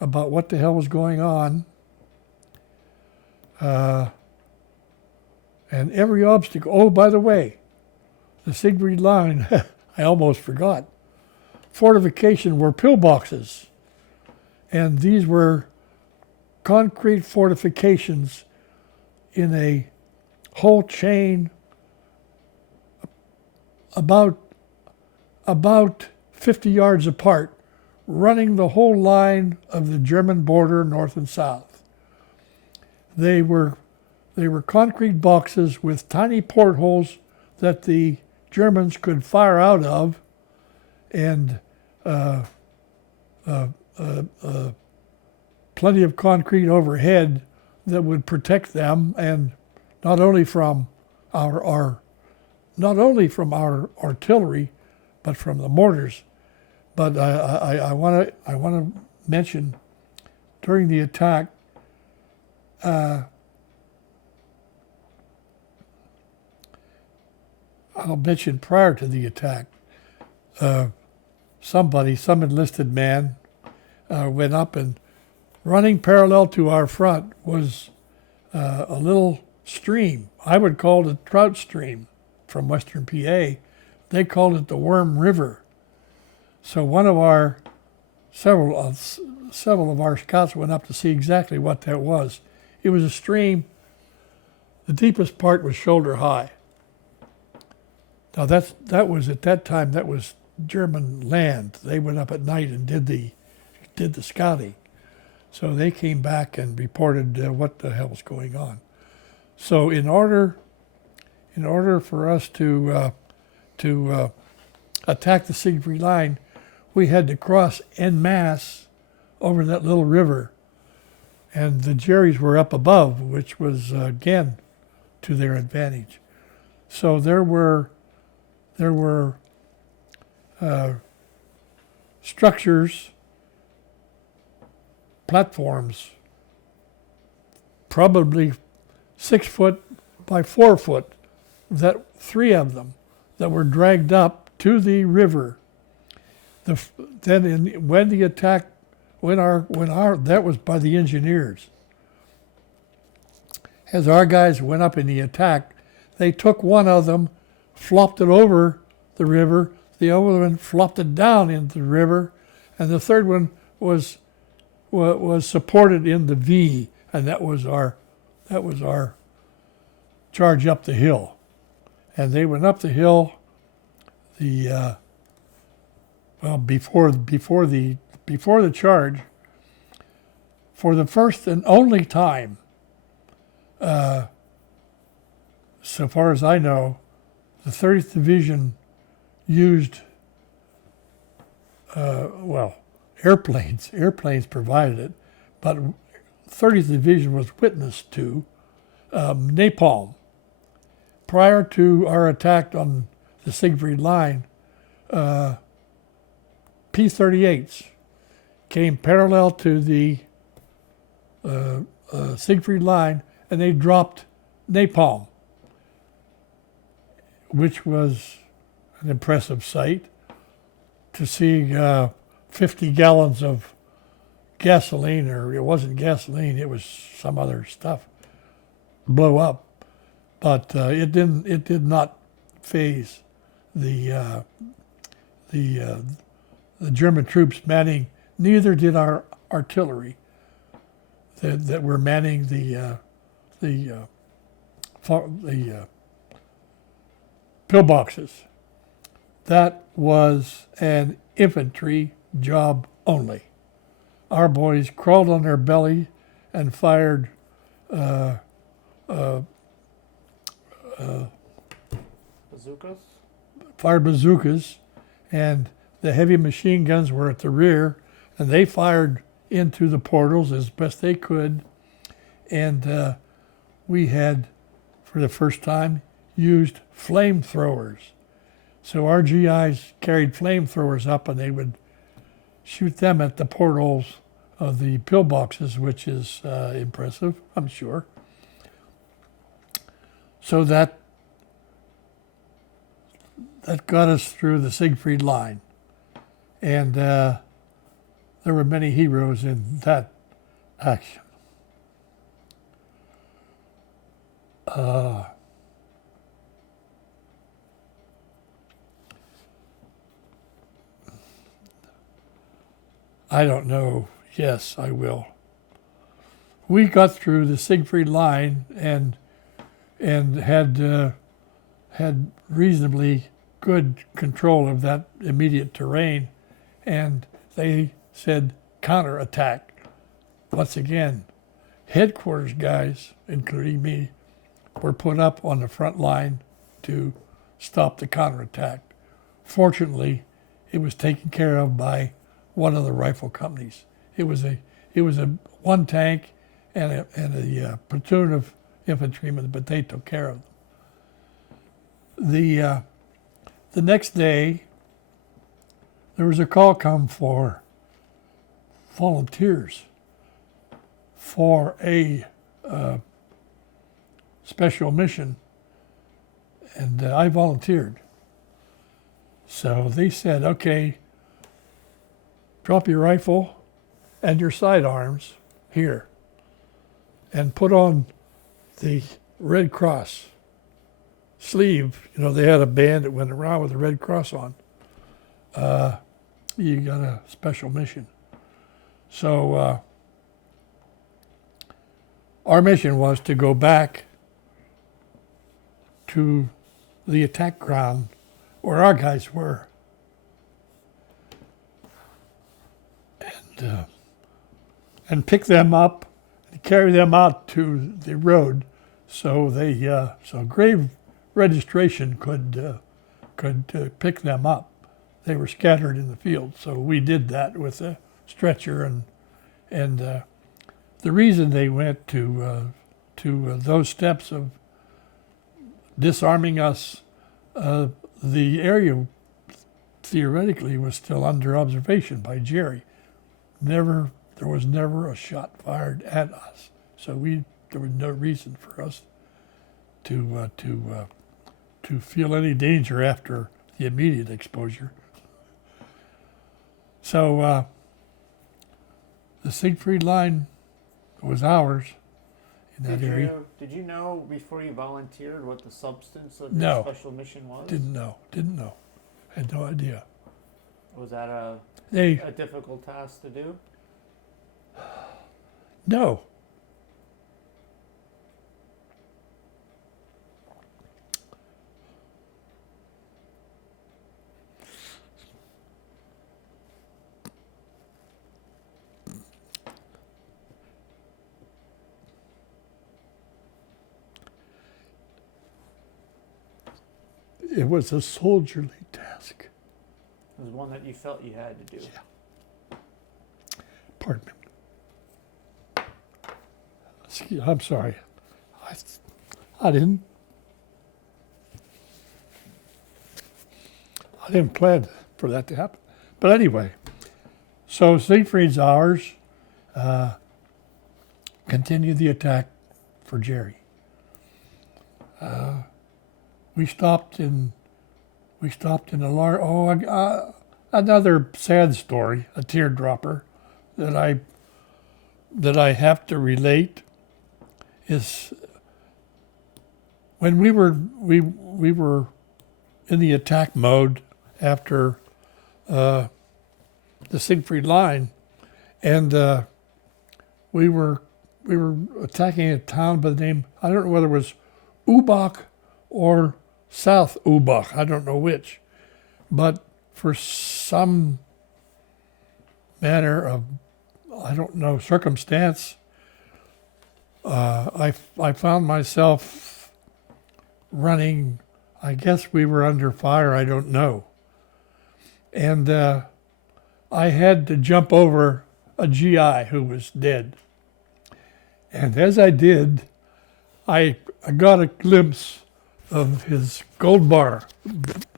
about what the hell was going on. And every obstacle. Oh, by the way, the Siegfried Line, I almost forgot. Fortification were pillboxes. And these were concrete fortifications in a whole chain about 50 yards apart, running the whole line of the German border, north and south. They were concrete boxes with tiny portholes that the Germans could fire out of, and plenty of concrete overhead that would protect them, and not only from our artillery, but from the mortars. But I want to mention during the attack, I'll mention prior to the attack, some enlisted man, went up, and running parallel to our front was a little stream. I would call it a trout stream from Western PA. They called it the Worm River. So several of our scouts went up to see exactly what that was. It was a stream. The deepest part was shoulder high. Now that was at that time, that was German land. They went up at night and did the scouting. So they came back and reported what the hell was going on. So in order for us to attack the Siegfried Line, we had to cross en masse over that little river, and the Jerrys were up above, which was again to their advantage. So there were structures, platforms, probably 6 foot by 4 foot, that 3 of them that were dragged up to the river. When the attack, that was by the engineers. As our guys went up in the attack, they took one of them, flopped it over the river, the other one flopped it down into the river, and the third one was supported in the V, and that was our charge up the hill. And they went up the hill. Before the charge, for the first and only time, so far as I know, the 30th Division used airplanes. Airplanes provided it, but 30th Division was witness to napalm. Prior to our attack on the Siegfried Line, P-38s came parallel to the Siegfried Line, and they dropped napalm, which was an impressive sight to see 50 gallons of gasoline, or it wasn't gasoline, it was some other stuff, blow up. But it did not faze the German troops manning. Neither did our artillery that were manning the pillboxes. That was an infantry job only. Our boys crawled on their belly and fired bazookas, and the heavy machine guns were at the rear, and they fired into the portals as best they could. And we had, for the first time, used flamethrowers. So our GIs carried flamethrowers up, and they would shoot them at the portholes of the pillboxes, which is impressive, I'm sure. So that got us through the Siegfried Line. And there were many heroes in that action. I don't know. Yes, I will. We got through the Siegfried Line and had reasonably good control of that immediate terrain, and they said counterattack. Once again, headquarters guys, including me, were put up on the front line to stop the counterattack. Fortunately, it was taken care of by one of the rifle companies. It was a one tank and a platoon of infantrymen, but they took care of them. The next day, there was a call come for volunteers for a special mission, And I volunteered. So they said, okay, drop your rifle and your sidearms here and put on the Red Cross sleeve. You know, they had a band that went around with the Red Cross on. You got a special mission. So our mission was to go back to the attack ground where our guys were. And pick them up and carry them out to the road so so grave registration could pick them up. They were scattered in the field, so we did that with a stretcher and the reason they went to those steps of disarming us, the area theoretically was still under observation by Jerry. There was never a shot fired at us, so there was no reason for us to feel any danger after the immediate exposure. So the Siegfried Line was ours in that area. Did you know before you volunteered what the substance of No. your special mission was? Didn't know. Had no idea. Was that a difficult task to do? No. It was a soldierly task. It was one that you felt you had to do. Yeah. Pardon me. I'm sorry. I didn't plan for that to happen. But anyway, so Siegfried's ours. Continued the attack for Jerry. We stopped in a large. Another sad story, a teardropper, that I have to relate is when we were in the attack mode after the Siegfried Line, and we were attacking a town by the name, I don't know whether it was Ubach or South Ubach, I don't know which, but for some manner of, I don't know, circumstance, I found myself running. I guess we were under fire, I don't know. And I had to jump over a GI who was dead. And as I did, I got a glimpse of his gold bar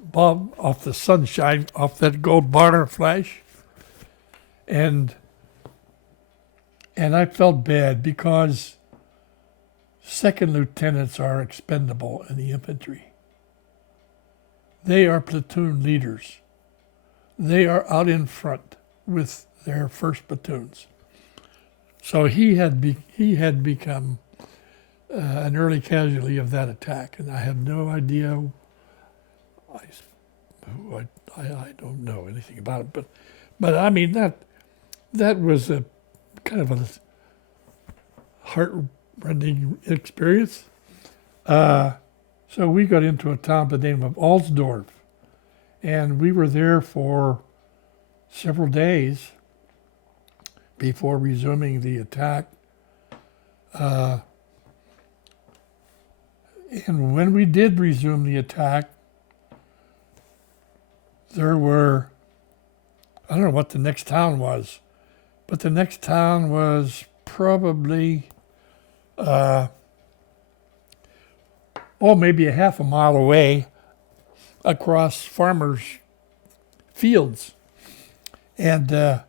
bob off the sunshine, off that gold bar flash. And I felt bad because second lieutenants are expendable in the infantry. They are platoon leaders. They are out in front with their first platoons. So he had become an early casualty of that attack, and I have no idea. I don't know anything about it, but I mean that was a kind of a heart-rending experience. So we got into a town by the name of Alsdorf, and we were there for several days before resuming the attack. And when we did resume the attack, there were, I don't know what the next town was, but the next town was probably, maybe a half a mile away across farmers' fields. And the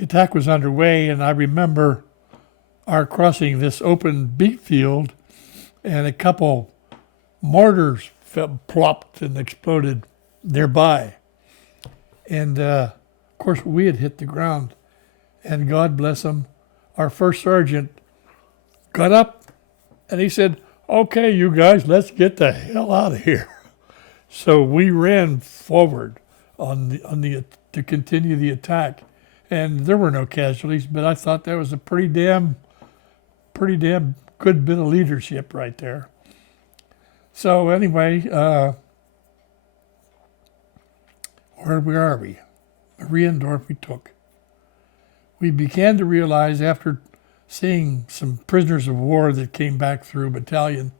attack was underway, and I remember our crossing this open beet field, and a couple mortars plopped and exploded nearby. And of course, we had hit the ground. And God bless him, our first sergeant got up and he said, "Okay, you guys, let's get the hell out of here." So we ran forward to continue the attack. And there were no casualties, but I thought that was a pretty damn good bit of leadership right there. So anyway, where are we? Mariendorf we took. We began to realize after seeing some prisoners of war that came back through Battalion,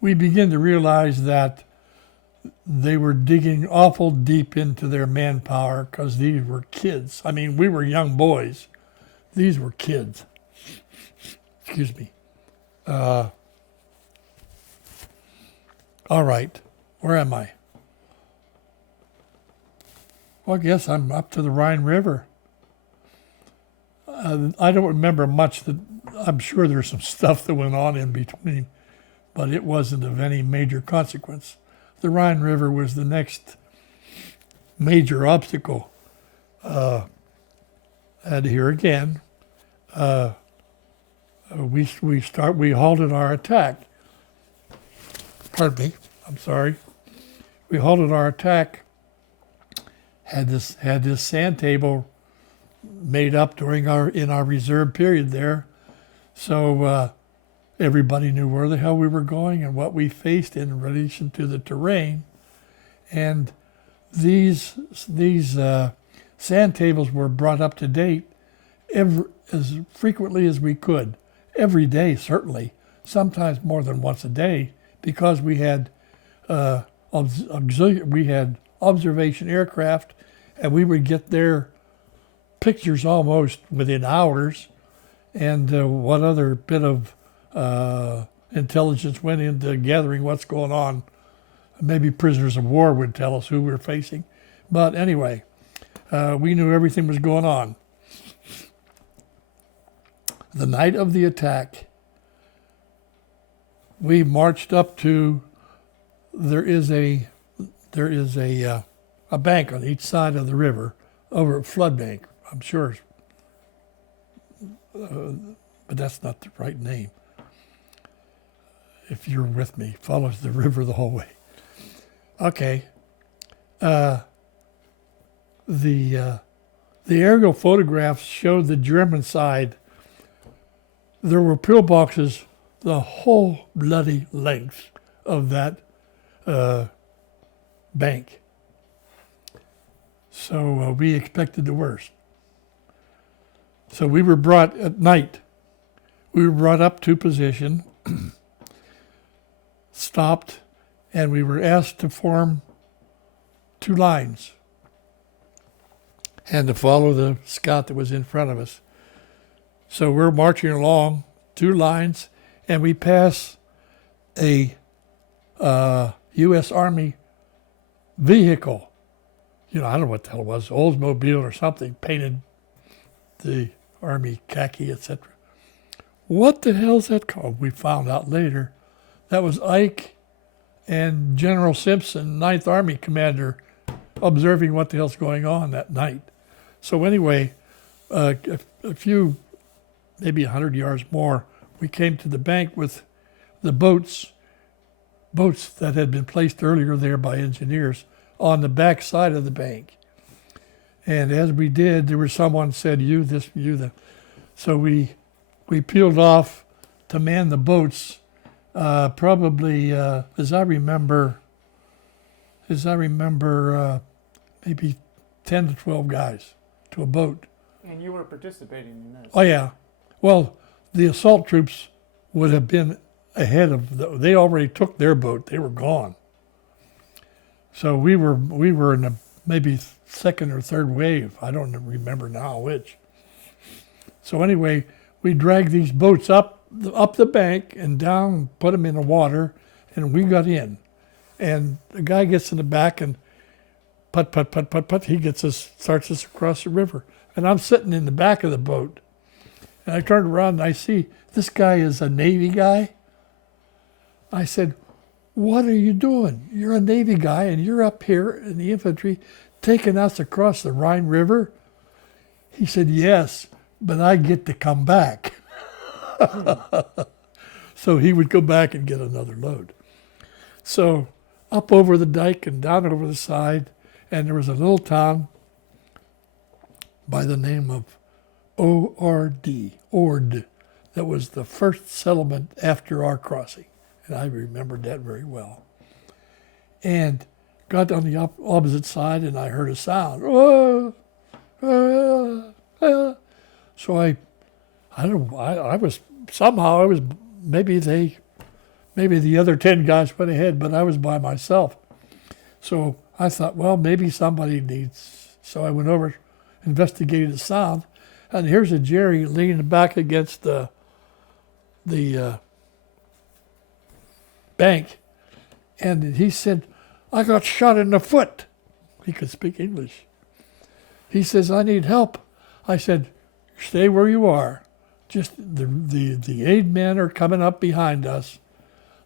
we began to realize that they were digging awful deep into their manpower because these were kids. I mean, we were young boys. These were kids. Excuse me. All right. Where am I? Well, I guess I'm up to the Rhine River. I don't remember much. I'm sure there's some stuff that went on in between, but it wasn't of any major consequence. The Rhine River was the next major obstacle. And here again, we halted our attack. Pardon me, I'm sorry. We halted our attack. Had this sand table made up in our reserve period there, so everybody knew where the hell we were going and what we faced in relation to the terrain. And these sand tables were brought up to date as frequently as we could, every day certainly, sometimes more than once a day, because we had observation aircraft, and we would get their pictures almost within hours. And what other bit of intelligence went into gathering what's going on? Maybe prisoners of war would tell us who we're facing. But anyway, we knew everything was going on. The night of the attack, we marched up to, there is a bank on each side of the river, over at Flood Bank, I'm sure, but that's not the right name. If you're with me, follows the river the whole way. Okay. The aerial photographs showed the German side. There were pillboxes the whole bloody length of that bank. So we expected the worst. So we were brought at night. We were brought up to position, stopped, and we were asked to form two lines and to follow the scout that was in front of us. So we're marching along, two lines, and we pass a U.S. Army vehicle. I don't know what the hell it was, Oldsmobile or something, painted the Army khaki, etc. What the hell's that called? We found out later. That was Ike and General Simpson, 9th Army commander, observing what the hell's going on that night. So anyway, a few, maybe 100 yards more, we came to the bank with the boats that had been placed earlier there by engineers on the back side of the bank. And as we did, there was someone said, "You this, you that." So we peeled off to man the boats. Probably, as I remember, maybe 10 to 12 guys to a boat. And you were participating in this. Oh yeah. Well, the assault troops would have been ahead of. They already took their boat. They were gone. So we were in the maybe second or third wave. I don't remember now which. So anyway, we dragged these boats up the bank and down, put them in the water, and we got in. And the guy gets in the back and putt. He starts us across the river. And I'm sitting in the back of the boat. And I turned around and I see this guy is a Navy guy. I said, what are you doing? You're a Navy guy and you're up here in the infantry taking us across the Rhine River? He said, yes, but I get to come back. So he would go back and get another load. So up over the dike and down over the side, and there was a little town by the name of Ord, that was the first settlement after our crossing. And I remembered that very well. And got on the opposite side, and I heard a sound. So I don't know, I was, somehow I was, maybe the other 10 guys went ahead, but I was by myself. So I thought, well, maybe somebody needs, so I went over, investigated the sound, and here's a Jerry leaning back against the bank, and he said, I got shot in the foot. He could speak English. He says, I need help. I said, stay where you are. Just the aid men are coming up behind us,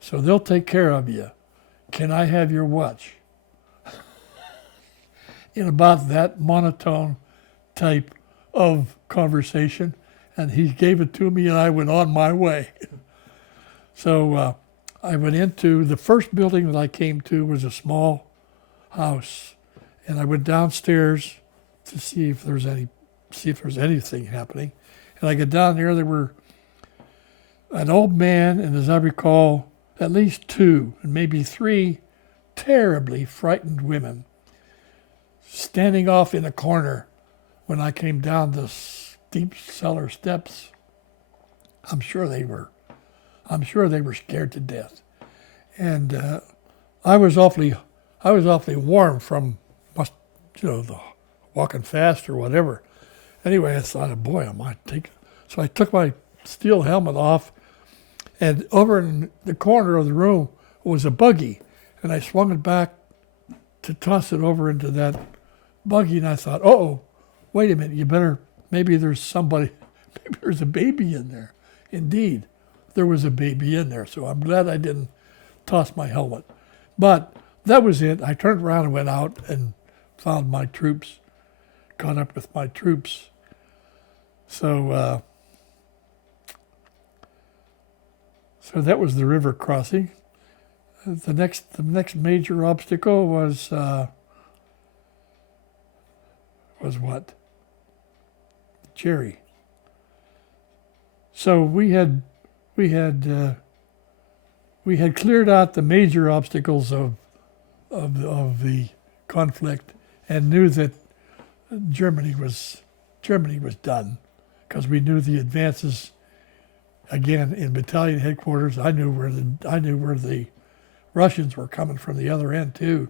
so they'll take care of you. Can I have your watch? In about that monotone type of conversation, and he gave it to me, and I went on my way. So I went into the first building that I came to was a small house, and I went downstairs to see if there's anything happening. And I get down there were an old man, and as I recall, at least 2 and maybe 3 terribly frightened women standing off in a corner when I came down the steep cellar steps. I'm sure they were scared to death. And I was awfully warm from the walking fast or whatever. Anyway, I thought, boy, I might take. So I took my steel helmet off, and over in the corner of the room was a buggy, and I swung it back to toss it over into that buggy, and I thought, oh, wait a minute, maybe there's a baby in there. Indeed, there was a baby in there, so I'm glad I didn't toss my helmet. But that was it. I turned around and went out and found my troops, caught up with my troops. So that was the river crossing. The next major obstacle was what? Jerry. So we had cleared out the major obstacles of the conflict, and knew that Germany was done, because we knew the advances. Again, in battalion headquarters, I knew where the Russians were coming from the other end too.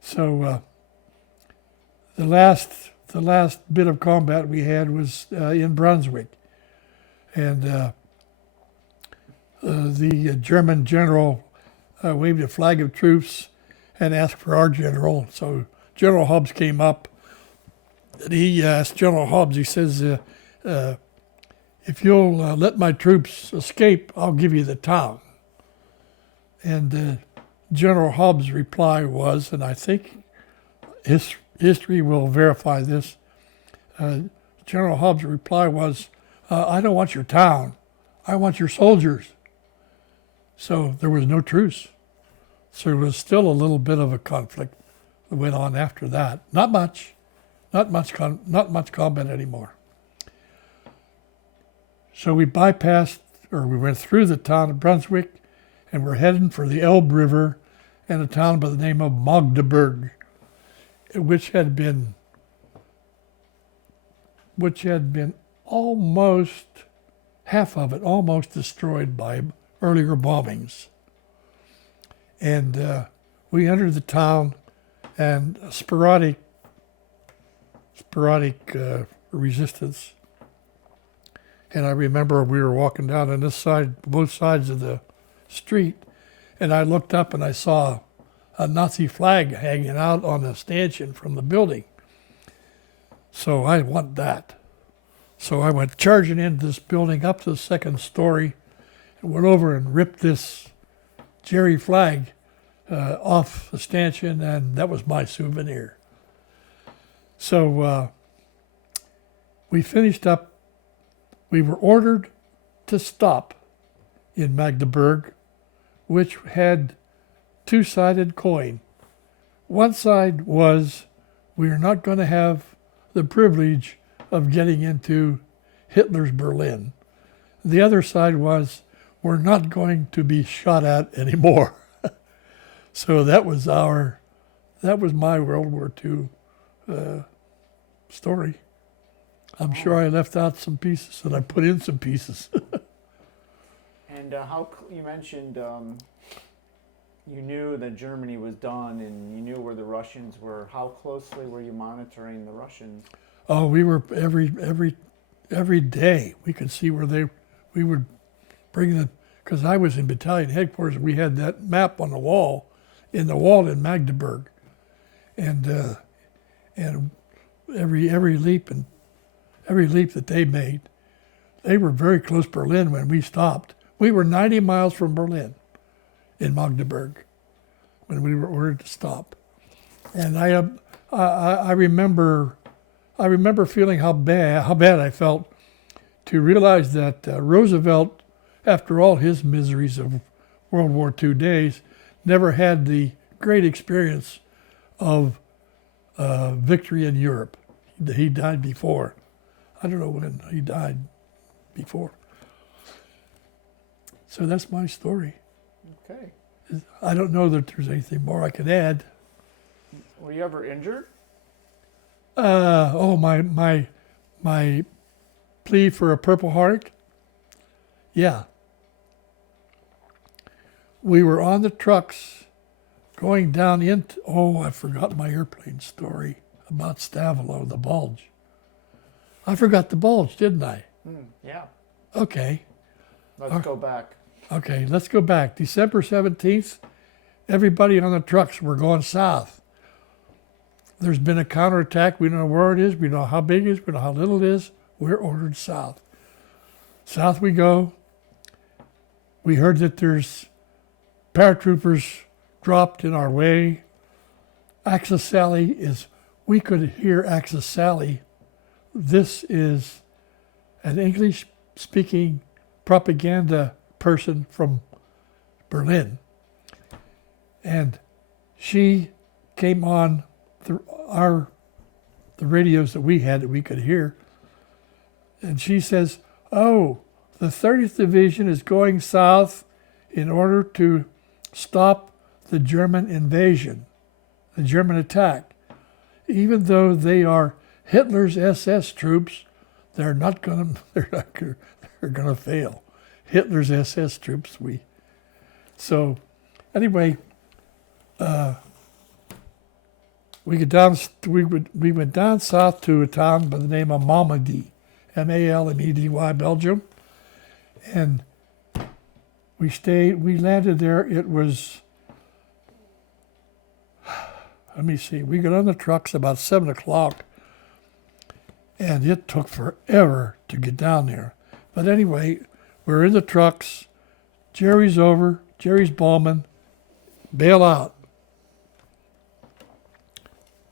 So the last bit of combat we had was in Brunswick, and the German general waved a flag of truce and asked for our general. So General Hobbs came up, and he asked General Hobbs. He says, if you'll let my troops escape, I'll give you the town. And General Hobbs' reply was, and I think history will verify this, General Hobbs' reply was, I don't want your town, I want your soldiers. So there was no truce. So there was still a little bit of a conflict that went on after that. Not much combat anymore. So we went through the town of Brunswick, and we're heading for the Elbe River and a town by the name of Magdeburg, which had been almost, half of it almost destroyed by earlier bombings. And we entered the town, and sporadic resistance. And I remember we were walking down on this side, both sides of the street, and I looked up and I saw a Nazi flag hanging out on a stanchion from the building. So I want that. So I went charging into this building up to the second story, and went over and ripped this Jerry flag off the stanchion, and that was my souvenir. So we finished up. We were ordered to stop in Magdeburg, which had two-sided coin. One side was, we are not going to have the privilege of getting into Hitler's Berlin. The other side was, we're not going to be shot at anymore. So that was my World War II story. I'm sure I left out some pieces and I put in some pieces. And you mentioned you knew that Germany was done and you knew where the Russians were. How closely were you monitoring the Russians? Oh, we were every day. We could see where we would bring them, because I was in battalion headquarters. We had that map on the wall in Magdeburg, and every leap that they made, they were very close to Berlin when we stopped. We were 90 miles from Berlin in Magdeburg when we were ordered to stop. And I remember feeling how bad I felt to realize that Roosevelt, after all his miseries of World War II days, never had the great experience of victory in Europe. He died before. I don't know when he died before. So that's my story. Okay. I don't know that there's anything more I could add. Were you ever injured? My plea for a Purple Heart? Yeah. We were on the trucks going down into, I forgot my airplane story about Stavelot, the Bulge. I forgot the Bulge, didn't I? Yeah. Okay. Let's go back. Okay, let's go back. December 17th, everybody on the trucks were going south. There's been a counterattack. We don't know where it is. We know how big it is. We know how little it is. We're ordered south. South we go. We heard that there's paratroopers dropped in our way. Axis Sally we could hear Axis Sally. This is an English-speaking propaganda person from Berlin. And she came on the radios that we had that we could hear. And she says, the 30th Division is going south in order to stop the German invasion, the German attack. Even though they are Hitler's SS troops, they're going to fail. Hitler's SS troops. So anyway, we went down south to a town by the name of Malmedy, Malmedy, Belgium, and we landed there. It was, let me see, we got on the trucks about 7 o'clock, and it took forever to get down there. But anyway, we're in the trucks. Jerry's bombing. Bail out.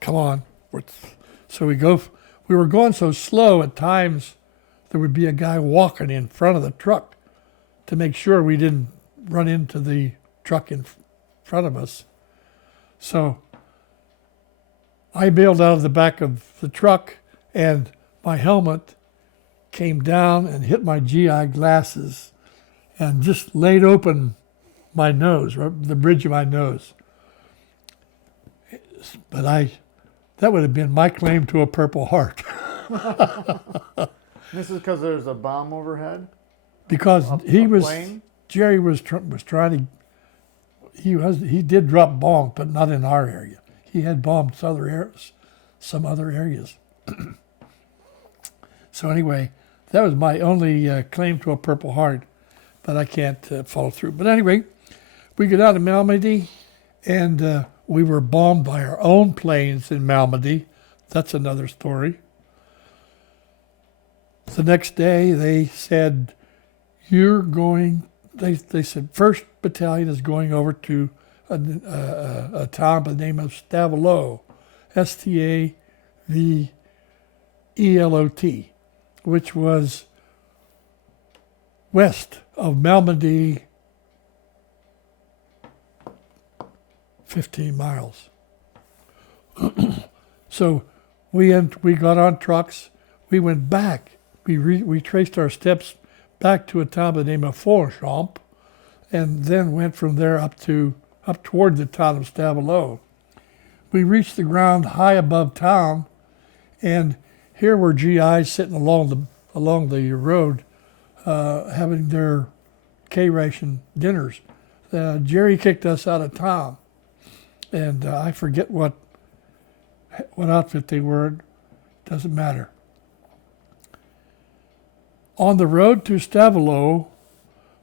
Come on. So we were going so slow at times there would be a guy walking in front of the truck to make sure we didn't run into the truck in front of us. So I bailed out of the back of the truck, and my helmet came down and hit my GI glasses and just laid open my nose, the bridge of my nose. But that would have been my claim to a Purple Heart. This is because there's a bomb overhead? Because Jerry was trying to, he did drop bombs, but not in our area. He had bombed some other areas. So anyway, that was my only claim to a Purple Heart, but I can't follow through. But anyway, we get out of Malmedy, and we were bombed by our own planes in Malmedy. That's another story. The next day, they said, you're going they said 1st Battalion is going over to a town by the name of Stavelot, Stavelot, which was west of Malmedy, 15 miles. So we got on trucks. We went back. We traced our steps back to a town by the name of Forchamp, and then went from there up toward the town of Stavelot. We reached the ground high above town, and here were GIs sitting along the road, having their K-ration dinners. Jerry kicked us out of town, and I forget what outfit they were. Doesn't matter. On the road to Stavelot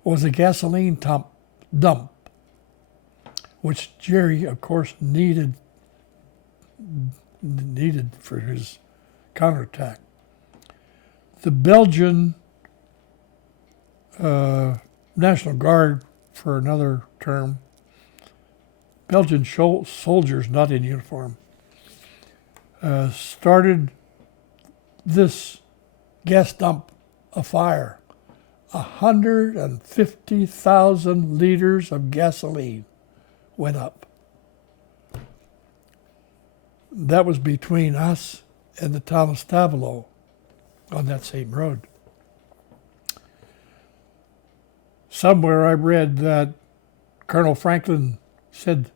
was a gasoline dump, which Jerry, of course, needed for his counterattack. The Belgian National Guard, for another term, Belgian soldiers not in uniform, started this gas dump afire. 150,000 liters of gasoline went up. That was between us and the town of Stavelot on that same road. Somewhere I read that Colonel Franklin said,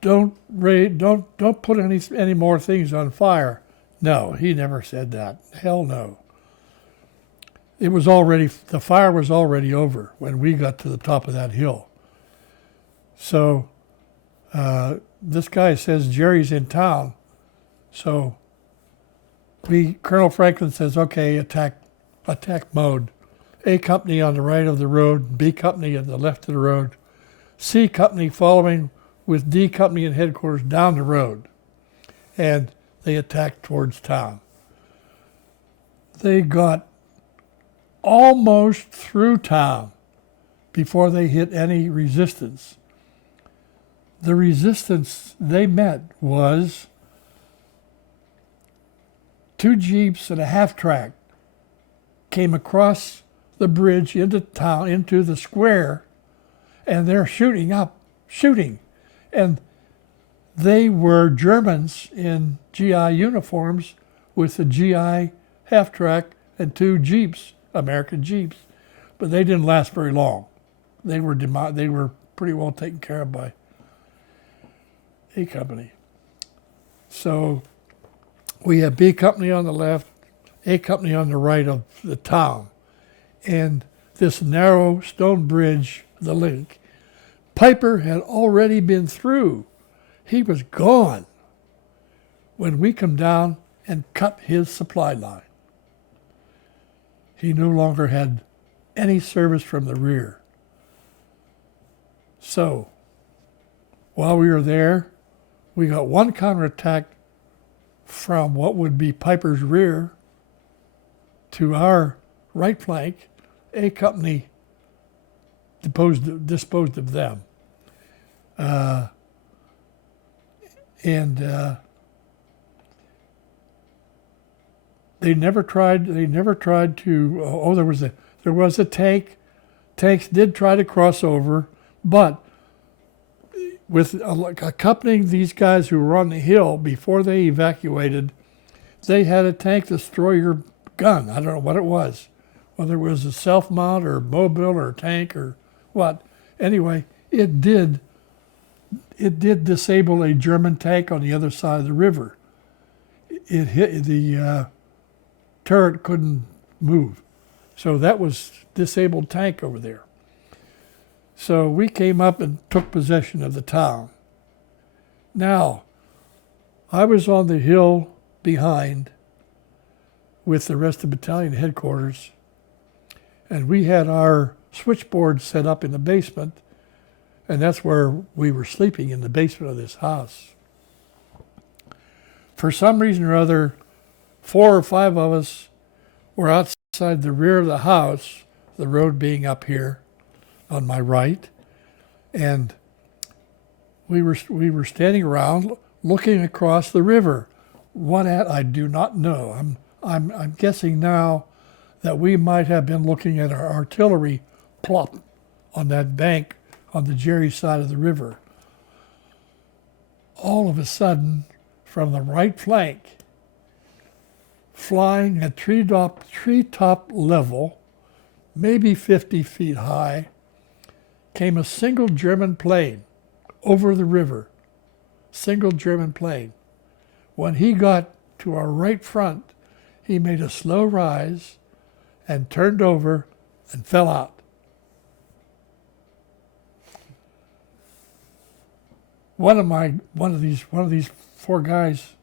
"Don't put any more things on fire." No, he never said that. Hell no. The fire was already over when we got to the top of that hill. So this guy says Jerry's in town. So Colonel Franklin says, okay, attack mode. A company on the right of the road, B company on the left of the road, C company following with D company and headquarters down the road. And they attacked towards town. They got almost through town before they hit any resistance. The resistance they met was 2 Jeeps and a half-track came across the bridge into town, into the square, and they're shooting. And they were Germans in GI uniforms with the GI half-track and 2 Jeeps, American Jeeps, but they didn't last very long. They were pretty well taken care of by A company. So we have B company on the left, A company on the right of the town, and this narrow stone bridge, the link. Piper had already been through. He was gone when we come down and cut his supply line. He no longer had any service from the rear. So, while we were there, we got one counterattack from what would be Piper's rear to our right flank. A company disposed of them. They never tried to. There was a tank. Tanks did try to cross over, but with accompanying these guys who were on the hill before they evacuated, they had a tank destroyer gun. I don't know what it was, whether it was a self-mount or mobile or tank or what. Anyway, it did disable a German tank on the other side of the river. It hit the turret couldn't move. So that was disabled tank over there. So we came up and took possession of the town. Now, I was on the hill behind with the rest of battalion headquarters, and we had our switchboard set up in the basement, and that's where we were sleeping, in the basement of this house. For some reason or other, 4 or 5 of us were outside the rear of the house. the road being up here on my right, and we were standing around looking across the river. What at, I do not know. I'm guessing now that we might have been looking at our artillery plop on that bank on the Jerry side of the river. All of a sudden, from the right flank, flying at treetop level, maybe 50 feet high, came a single German plane over the river. Single German plane. When he got to our right front, he made a slow rise and turned over and fell out. One of these four guys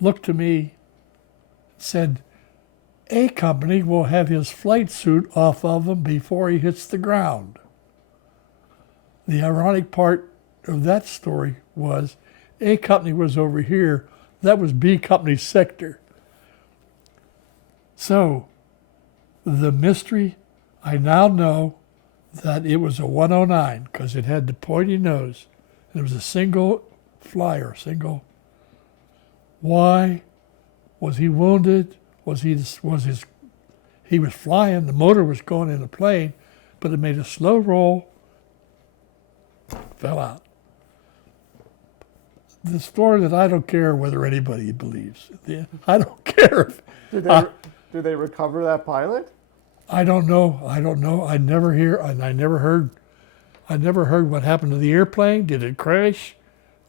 looked to me and said, "A company will have his flight suit off of him before he hits the ground." The ironic part of that story was A company was over here, that was B company's sector. So the mystery, I now know that it was a 109 because it had the pointy nose. It was a single flyer, Why was he wounded? He was flying, the motor was going in the plane, but it made a slow roll, fell out. The story that I don't care whether anybody believes. I don't care. Did they recover that pilot? I don't know. I never heard what happened to the airplane. Did it crash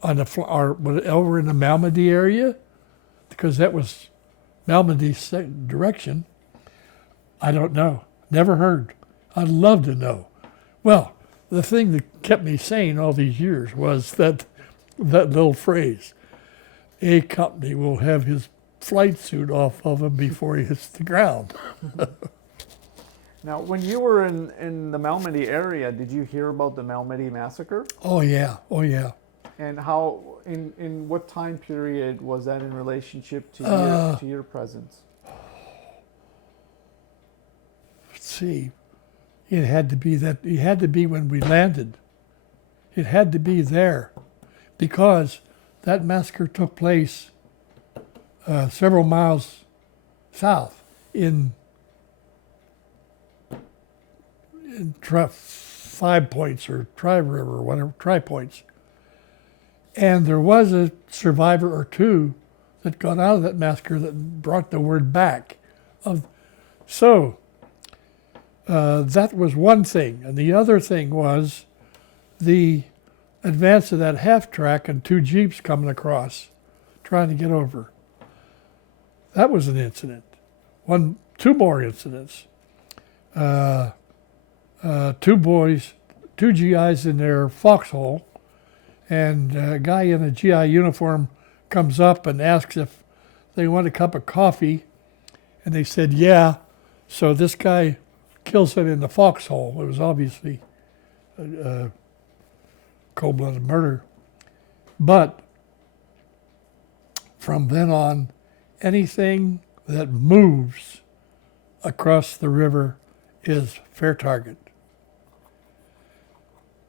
over in the Malmedy area? Because that was Malmedy's direction. I don't know. Never heard. I'd love to know. Well, the thing that kept me sane all these years was that little phrase, A company will have his flight suit off of him before he hits the ground. Now, when you were in the Malmedy area, did you hear about the Malmedy Massacre? Oh yeah. And how, in what time period was that in relationship to your presence? Let's see. It had to be when we landed. It had to be there, because that massacre took place several miles south in Five Points or Tri-River or whatever, Tri-Points. And there was a survivor or two that got out of that massacre that brought the word back. So that was one thing. And the other thing was the advance of that half track and two Jeeps coming across, trying to get over. That was an incident. Two more incidents. Two boys, two GIs in their foxhole, and a guy in a GI uniform comes up and asks if they want a cup of coffee, and they said, yeah. So this guy kills him in the foxhole. It was obviously cold-blooded murder. But from then on, anything that moves across the river is fair target.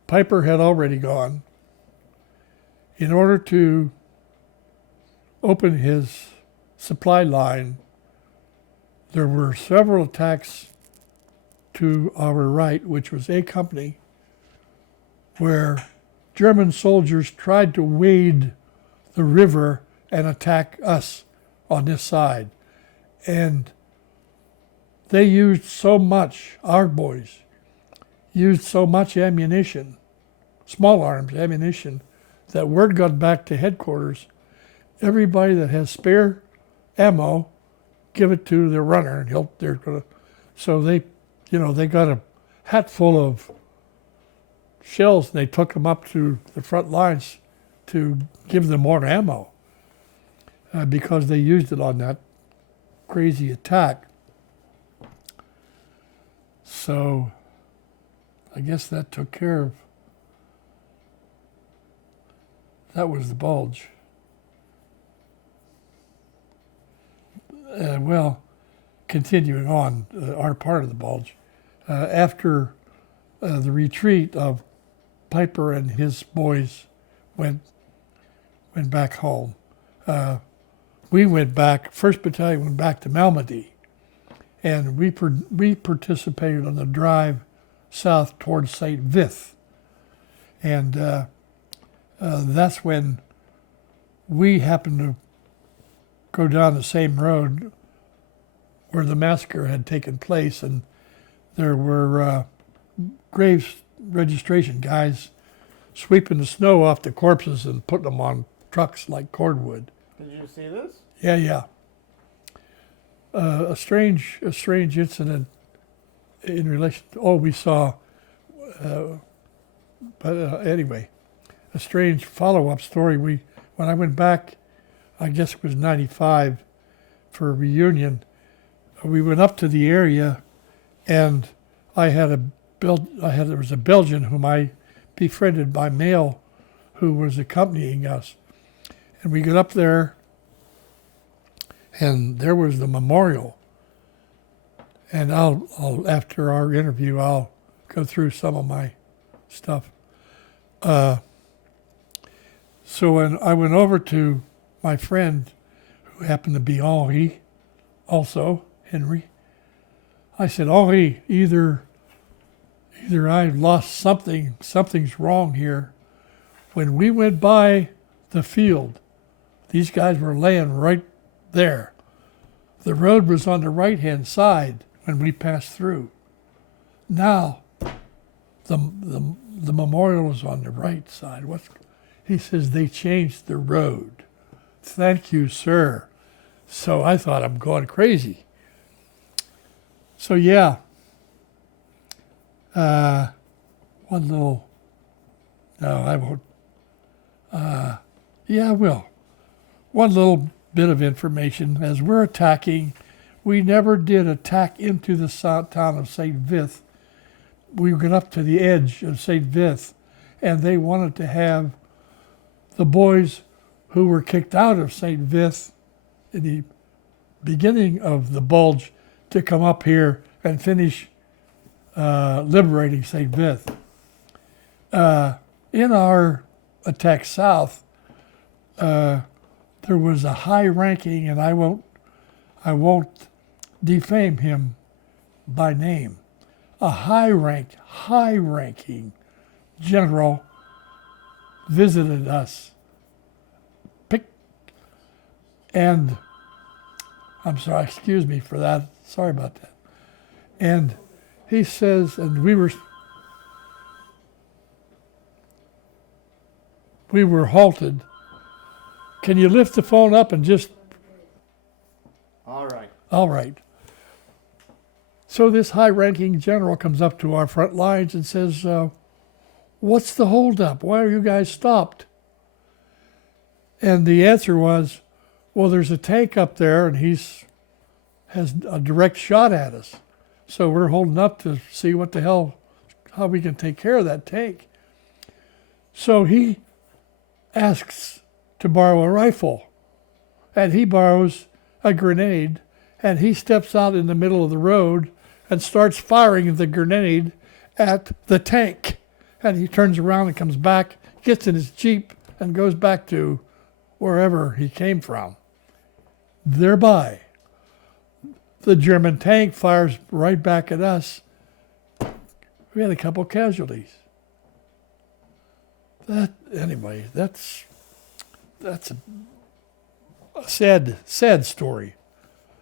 Piper had already gone. In order to open his supply line, there were several attacks to our right, which was A Company, where German soldiers tried to wade the river and attack us on this side. And they used so much, our boys used so much ammunition, small arms ammunition, that word got back to headquarters. Everybody that has spare ammo, give it to the runner, and they're gonna. So they got a hat full of shells, and they took them up to the front lines to give them more ammo because they used it on that crazy attack. So I guess that took care of. That was the Bulge. Well, continuing on, our part of the Bulge. after the retreat of Piper and his boys went back home. We went back, 1st Battalion went back to Malmedy, and we participated on the drive south towards St. Vith. And that's when we happened to go down the same road where the massacre had taken place, and there were grave registration guys sweeping the snow off the corpses and putting them on trucks like cordwood. Did you see this? Yeah. A strange incident in relation to, we saw, anyway, a strange follow-up story. When I went back, I guess it was 95 for a reunion, we went up to the area, and there was a Belgian whom I befriended by mail who was accompanying us. And we got up there, and there was the memorial. And I'll after our interview, I'll go through some of my stuff. So when I went over to my friend, who happened to be Henri, also Henry, I said, Henri, either I lost something's wrong here. When we went by the field, these guys were laying right there. The road was on the right-hand side when we passed through. Now, the memorial is on the right side. He says, they changed the road. Thank you, sir. So I thought, I'm going crazy. So yeah, one little, no, I won't. Yeah, I will. One little bit of information. As we're attacking, we never did attack into the town of St. Vith. We got up to the edge of St. Vith, and they wanted to have the boys who were kicked out of St. Vith in the beginning of the Bulge to come up here and finish liberating St. Vith. In our attack south, there was a high-ranking, and I won't defame him by name, a high-ranking general visited us. And I'm sorry, excuse me for that. Sorry about that. And he says, and we were halted. Can you lift the phone up and just... All right. All right. So this high-ranking general comes up to our front lines and says, what's the holdup? Why are you guys stopped? And the answer was, well, there's a tank up there, and has a direct shot at us. So we're holding up to see how we can take care of that tank. So he asks to borrow a rifle, and he borrows a grenade, and he steps out in the middle of the road and starts firing the grenade at the tank. And he turns around and comes back, gets in his Jeep, and goes back to wherever he came from. Thereby, the German tank fires right back at us. We had a couple casualties. Anyway, that's a sad story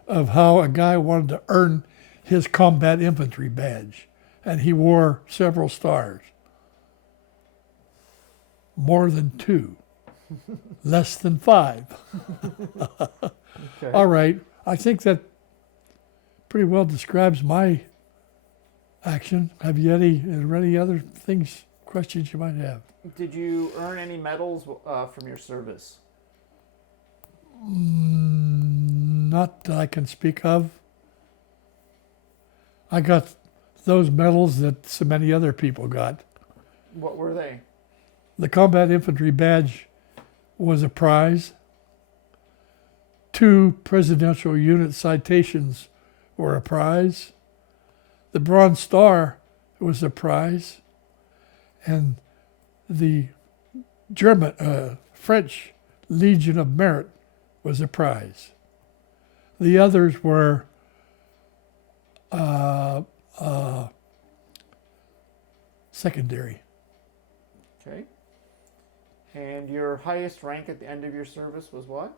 of how a guy wanted to earn his combat infantry badge, and he wore several stars. More than 2, less than 5. Okay. All right, I think that pretty well describes my action. Are there any other questions you might have? Did you earn any medals from your service? Not that I can speak of. I got those medals that so many other people got. What were they? The combat infantry badge was a prize. 2 Presidential Unit Citations were a prize. The Bronze Star was a prize, and the French Legion of Merit was a prize. The others were secondary. Okay. And your highest rank at the end of your service was what?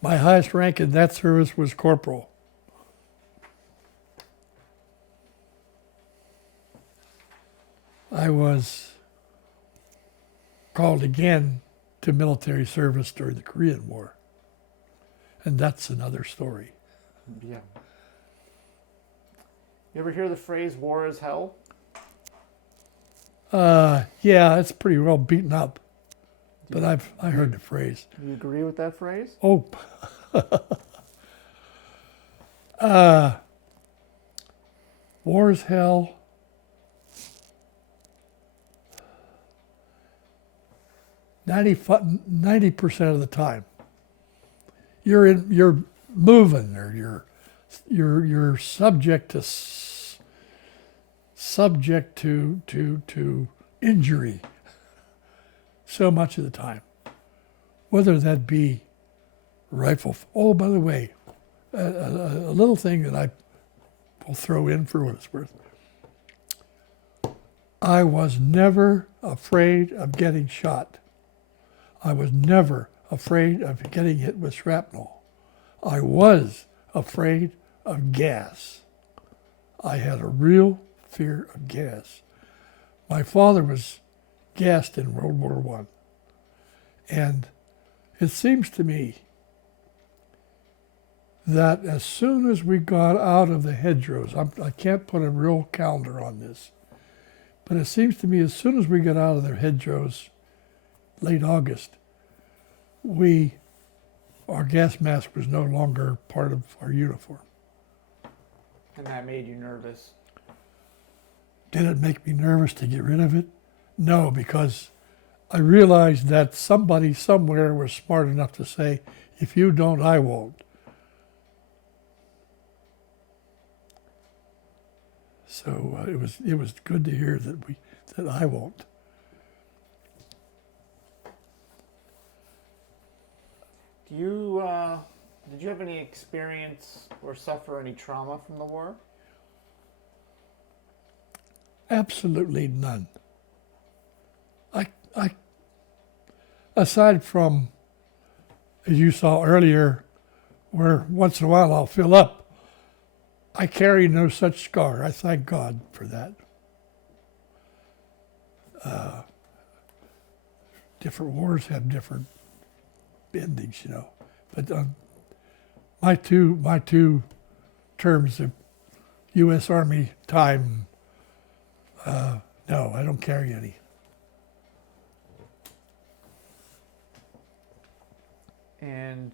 My highest rank in that service was corporal. I was called again to military service during the Korean War. And that's another story. Yeah. You ever hear the phrase war is hell? Yeah, it's pretty well beaten up. But I heard the phrase. Do you agree with that phrase? Oh. War is hell. 90% of the time. You're moving, or you're subject to injury so much of the time, whether that be rifle. Oh, by the way, a little thing that I will throw in for what it's worth. I was never afraid of getting shot. I was never afraid of getting hit with shrapnel. I was afraid of gas. I had a real fear of gas. My father was gassed in World War I. And it seems to me that as soon as we got out of the hedgerows, I can't put a real calendar on this, but it seems to me as soon as we got out of the hedgerows, late August, our gas mask was no longer part of our uniform. And that made you nervous? Did it make me nervous to get rid of it? No, because I realized that somebody somewhere was smart enough to say, if you don't, I won't. So it was good to hear that I won't. Did you have any experience or suffer any trauma from the war? Absolutely none. I aside from, as you saw earlier, where once in a while I'll fill up, I carry no such scar. I thank God for that. Different wars have different endings, But my two terms of U.S. Army time, no, I don't carry any. And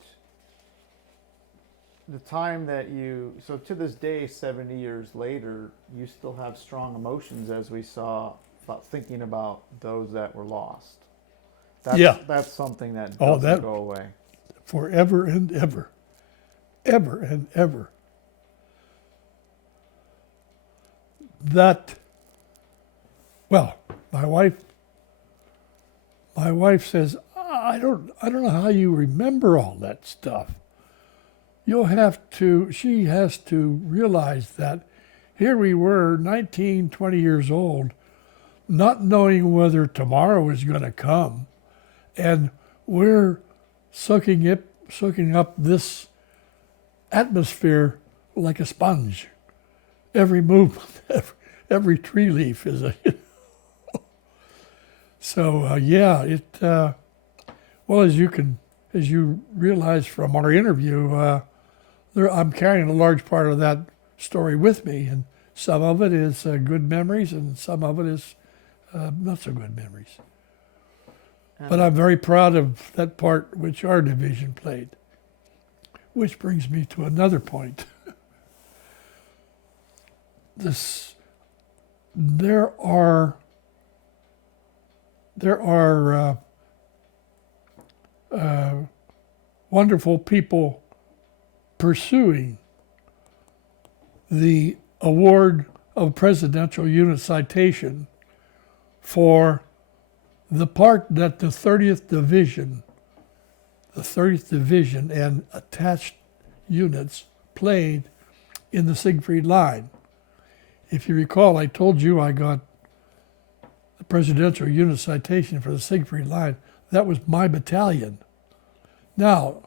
the time that so to this day, 70 years later, you still have strong emotions, as we saw, about thinking about those that were lost. That's something that doesn't go away. Forever and ever. Ever and ever. My wife says, I don't know how you remember all that stuff. She has to realize that here we were, 19, 20 years old, not knowing whether tomorrow is going to come, and we're soaking up this atmosphere like a sponge. Every movement, every tree leaf is a. So well, as you realize from our interview, I'm carrying a large part of that story with me, and some of it is good memories, and some of it is not so good memories. But I'm very proud of that part which our division played. Which brings me to another point. There are wonderful people pursuing the award of Presidential Unit Citation for the part that the 30th Division and attached units played in the Siegfried Line. If you recall, I told you I got the Presidential Unit Citation for the Siegfried Line. That was my battalion. Now,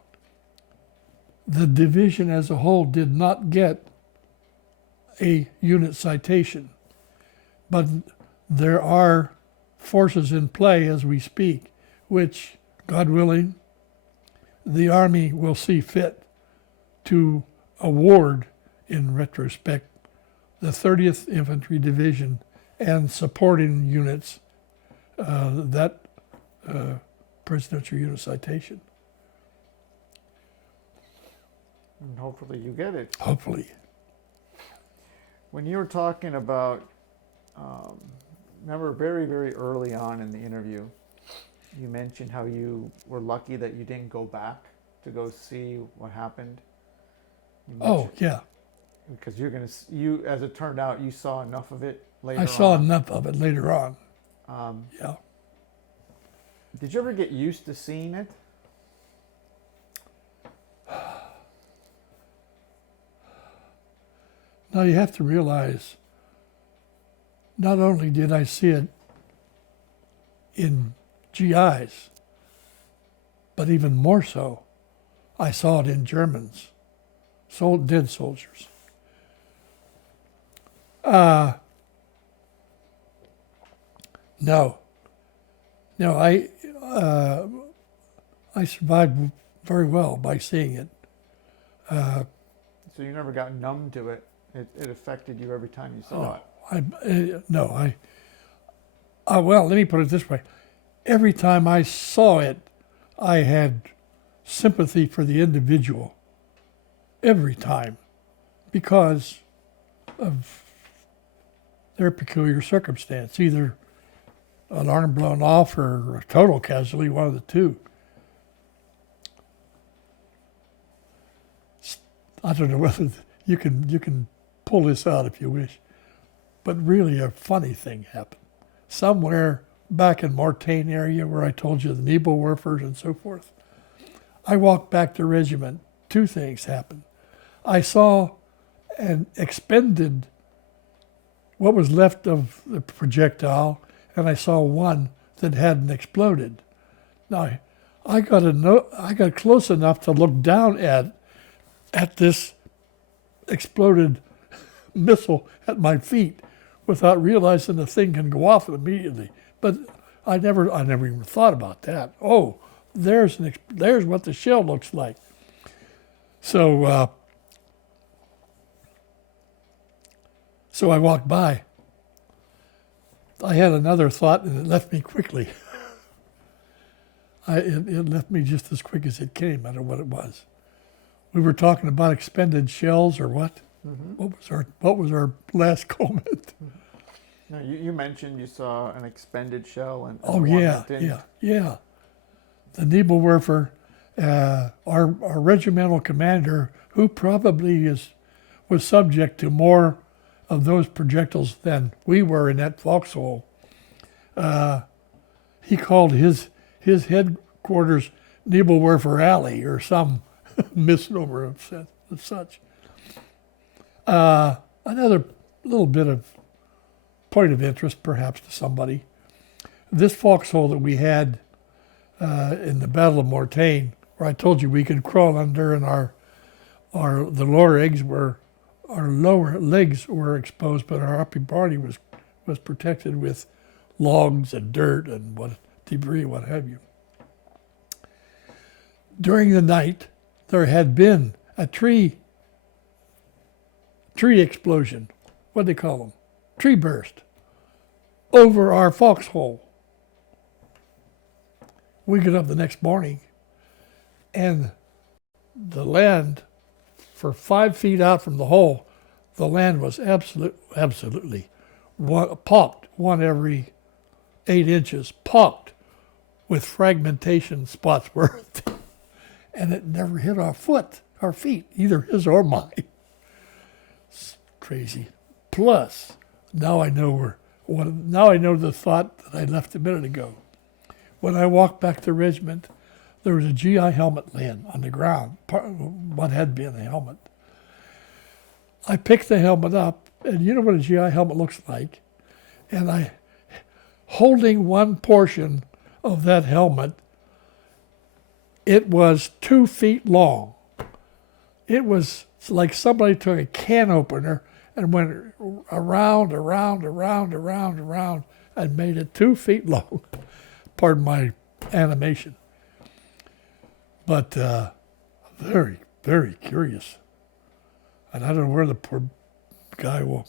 the division as a whole did not get a unit citation, but there are forces in play as we speak, which, God willing, the Army will see fit to award in retrospect the 30th Infantry Division and supporting units that Presidential Unit Citation. And hopefully you get it. Hopefully. When you were talking about, remember very, very early on in the interview, you mentioned how you were lucky that you didn't go back to go see what happened. Oh, yeah. Because you, as it turned out, you saw enough of it later on. I saw enough of it later on. Yeah. Did you ever get used to seeing it? Now you have to realize, not only did I see it in GIs, but even more so, I saw it in Germans, dead soldiers. No, I survived very well by seeing it. So you never got numb to it. It affected you every time you saw it. Well, let me put it this way. Every time I saw it, I had sympathy for the individual. Every time. Because of their peculiar circumstance. Either an arm blown off or a total casualty, one of the two. I don't know whether you can pull this out if you wish, but really a funny thing happened. Somewhere back in Mortain area where I told you the Nebelwerfers and so forth, I walked back to regiment. Two things happened. I saw an expended, what was left of the projectile, and I saw one that hadn't exploded. Now, I got close enough to look down at this exploded missile at my feet without realizing the thing can go off immediately. But I never even thought about that. Oh, there's what the shell looks like. So I walked by. I had another thought, and it left me quickly. It left me just as quick as it came. I don't know what it was. We were talking about expended shells, or what? Mm-hmm. What was our last comment? No, you mentioned you saw an expended shell, and yeah. The Nebelwerfer, our regimental commander, who probably was subject to more of those projectiles than we were in that foxhole. He called his headquarters Nebelwerfer Alley or some misnomer of such. Another little bit of point of interest, perhaps, to somebody. This foxhole that we had in the Battle of Mortain, where I told you we could crawl under, and the lower legs were exposed, but our upper body was protected with logs and dirt and debris, what have you. During the night, there had been a tree explosion. What do they call them? Tree burst over our foxhole. We get up the next morning, and the land, for 5 feet out from the hole, the land was absolutely pocked, one every 8 inches, pocked with fragmentation spots worth. And it never hit our feet, either his or mine. It's crazy. Plus, now I know now I know the thought that I left a minute ago. When I walked back to the regiment, there was a GI helmet laying on the ground, what had been a helmet. I picked the helmet up, and you know what a GI helmet looks like? And holding one portion of that helmet, it was 2 feet long. It was like somebody took a can opener and went around, and made it 2 feet long. Pardon my animation. But very, very curious. And I don't know where the poor guy will,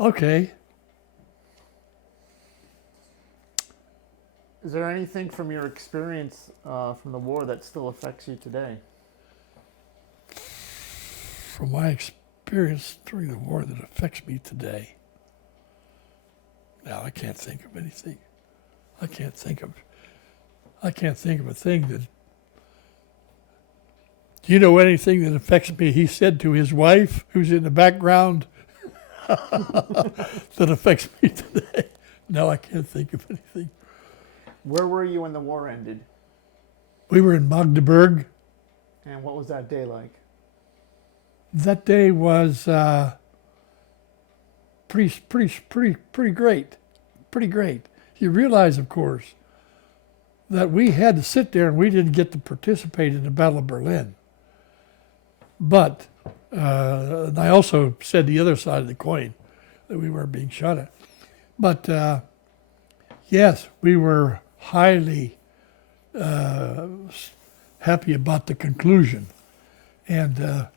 okay. Is there anything from your experience from the war that still affects you today? From my experience during the war that affects me today, now I can't think of anything. I can't think of a thing that. Do you know anything that affects me? He said to his wife, who's in the background, that affects me today. No, I can't think of anything. Where were you when the war ended? We were in Magdeburg. And what was that day like? That day was pretty great. Pretty great. You realize, of course, that we had to sit there and we didn't get to participate in the Battle of Berlin. But, and I also said the other side of the coin, that we weren't being shot at. But, yes, we were highly happy about the conclusion. And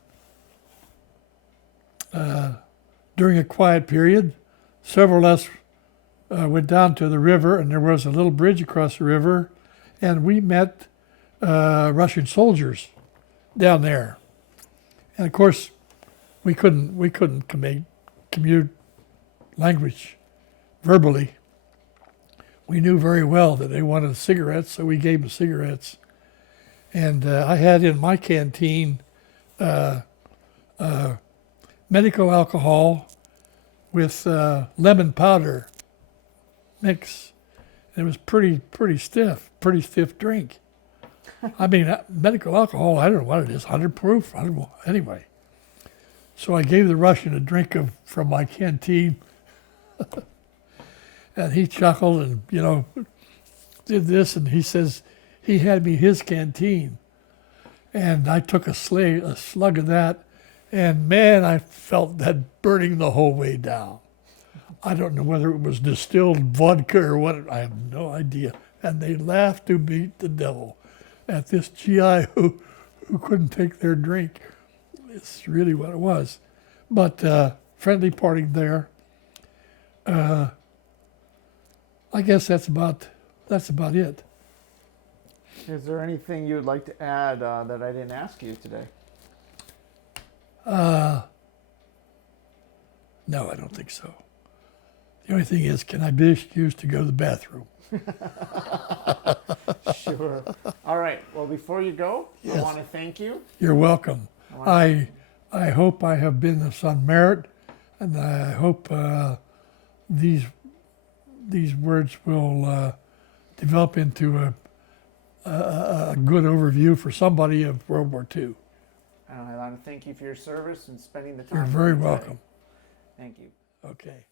during a quiet period, several of us went down to the river, and there was a little bridge across the river, and we met Russian soldiers down there. And of course, we couldn't commute language verbally. We knew very well that they wanted cigarettes, so we gave them cigarettes. And I had in my canteen medical alcohol with lemon powder mix. It was pretty stiff drink. I mean, medical alcohol, I don't know what it is, 100 proof? I don't know. Anyway, so I gave the Russian a drink from my canteen, and he chuckled and, did this, and he says he had me his canteen. And I took a slug of that, and man, I felt that burning the whole way down. I don't know whether it was distilled vodka or what, I have no idea. And they laughed to beat the devil at this GI who couldn't take their drink. It's really what it was. But friendly parting there. I guess that's about it. Is there anything you would like to add that I didn't ask you today? No, I don't think so. The only thing is, can I be excused to go to the bathroom? Sure. All right. Well, before you go, Yes. I want to thank you. You're welcome. I hope I have been of some merit, and I hope these words will develop into a good overview for somebody of World War II. I want to thank you for your service and spending the time. You're very with me today. welcome. Thank you. Okay.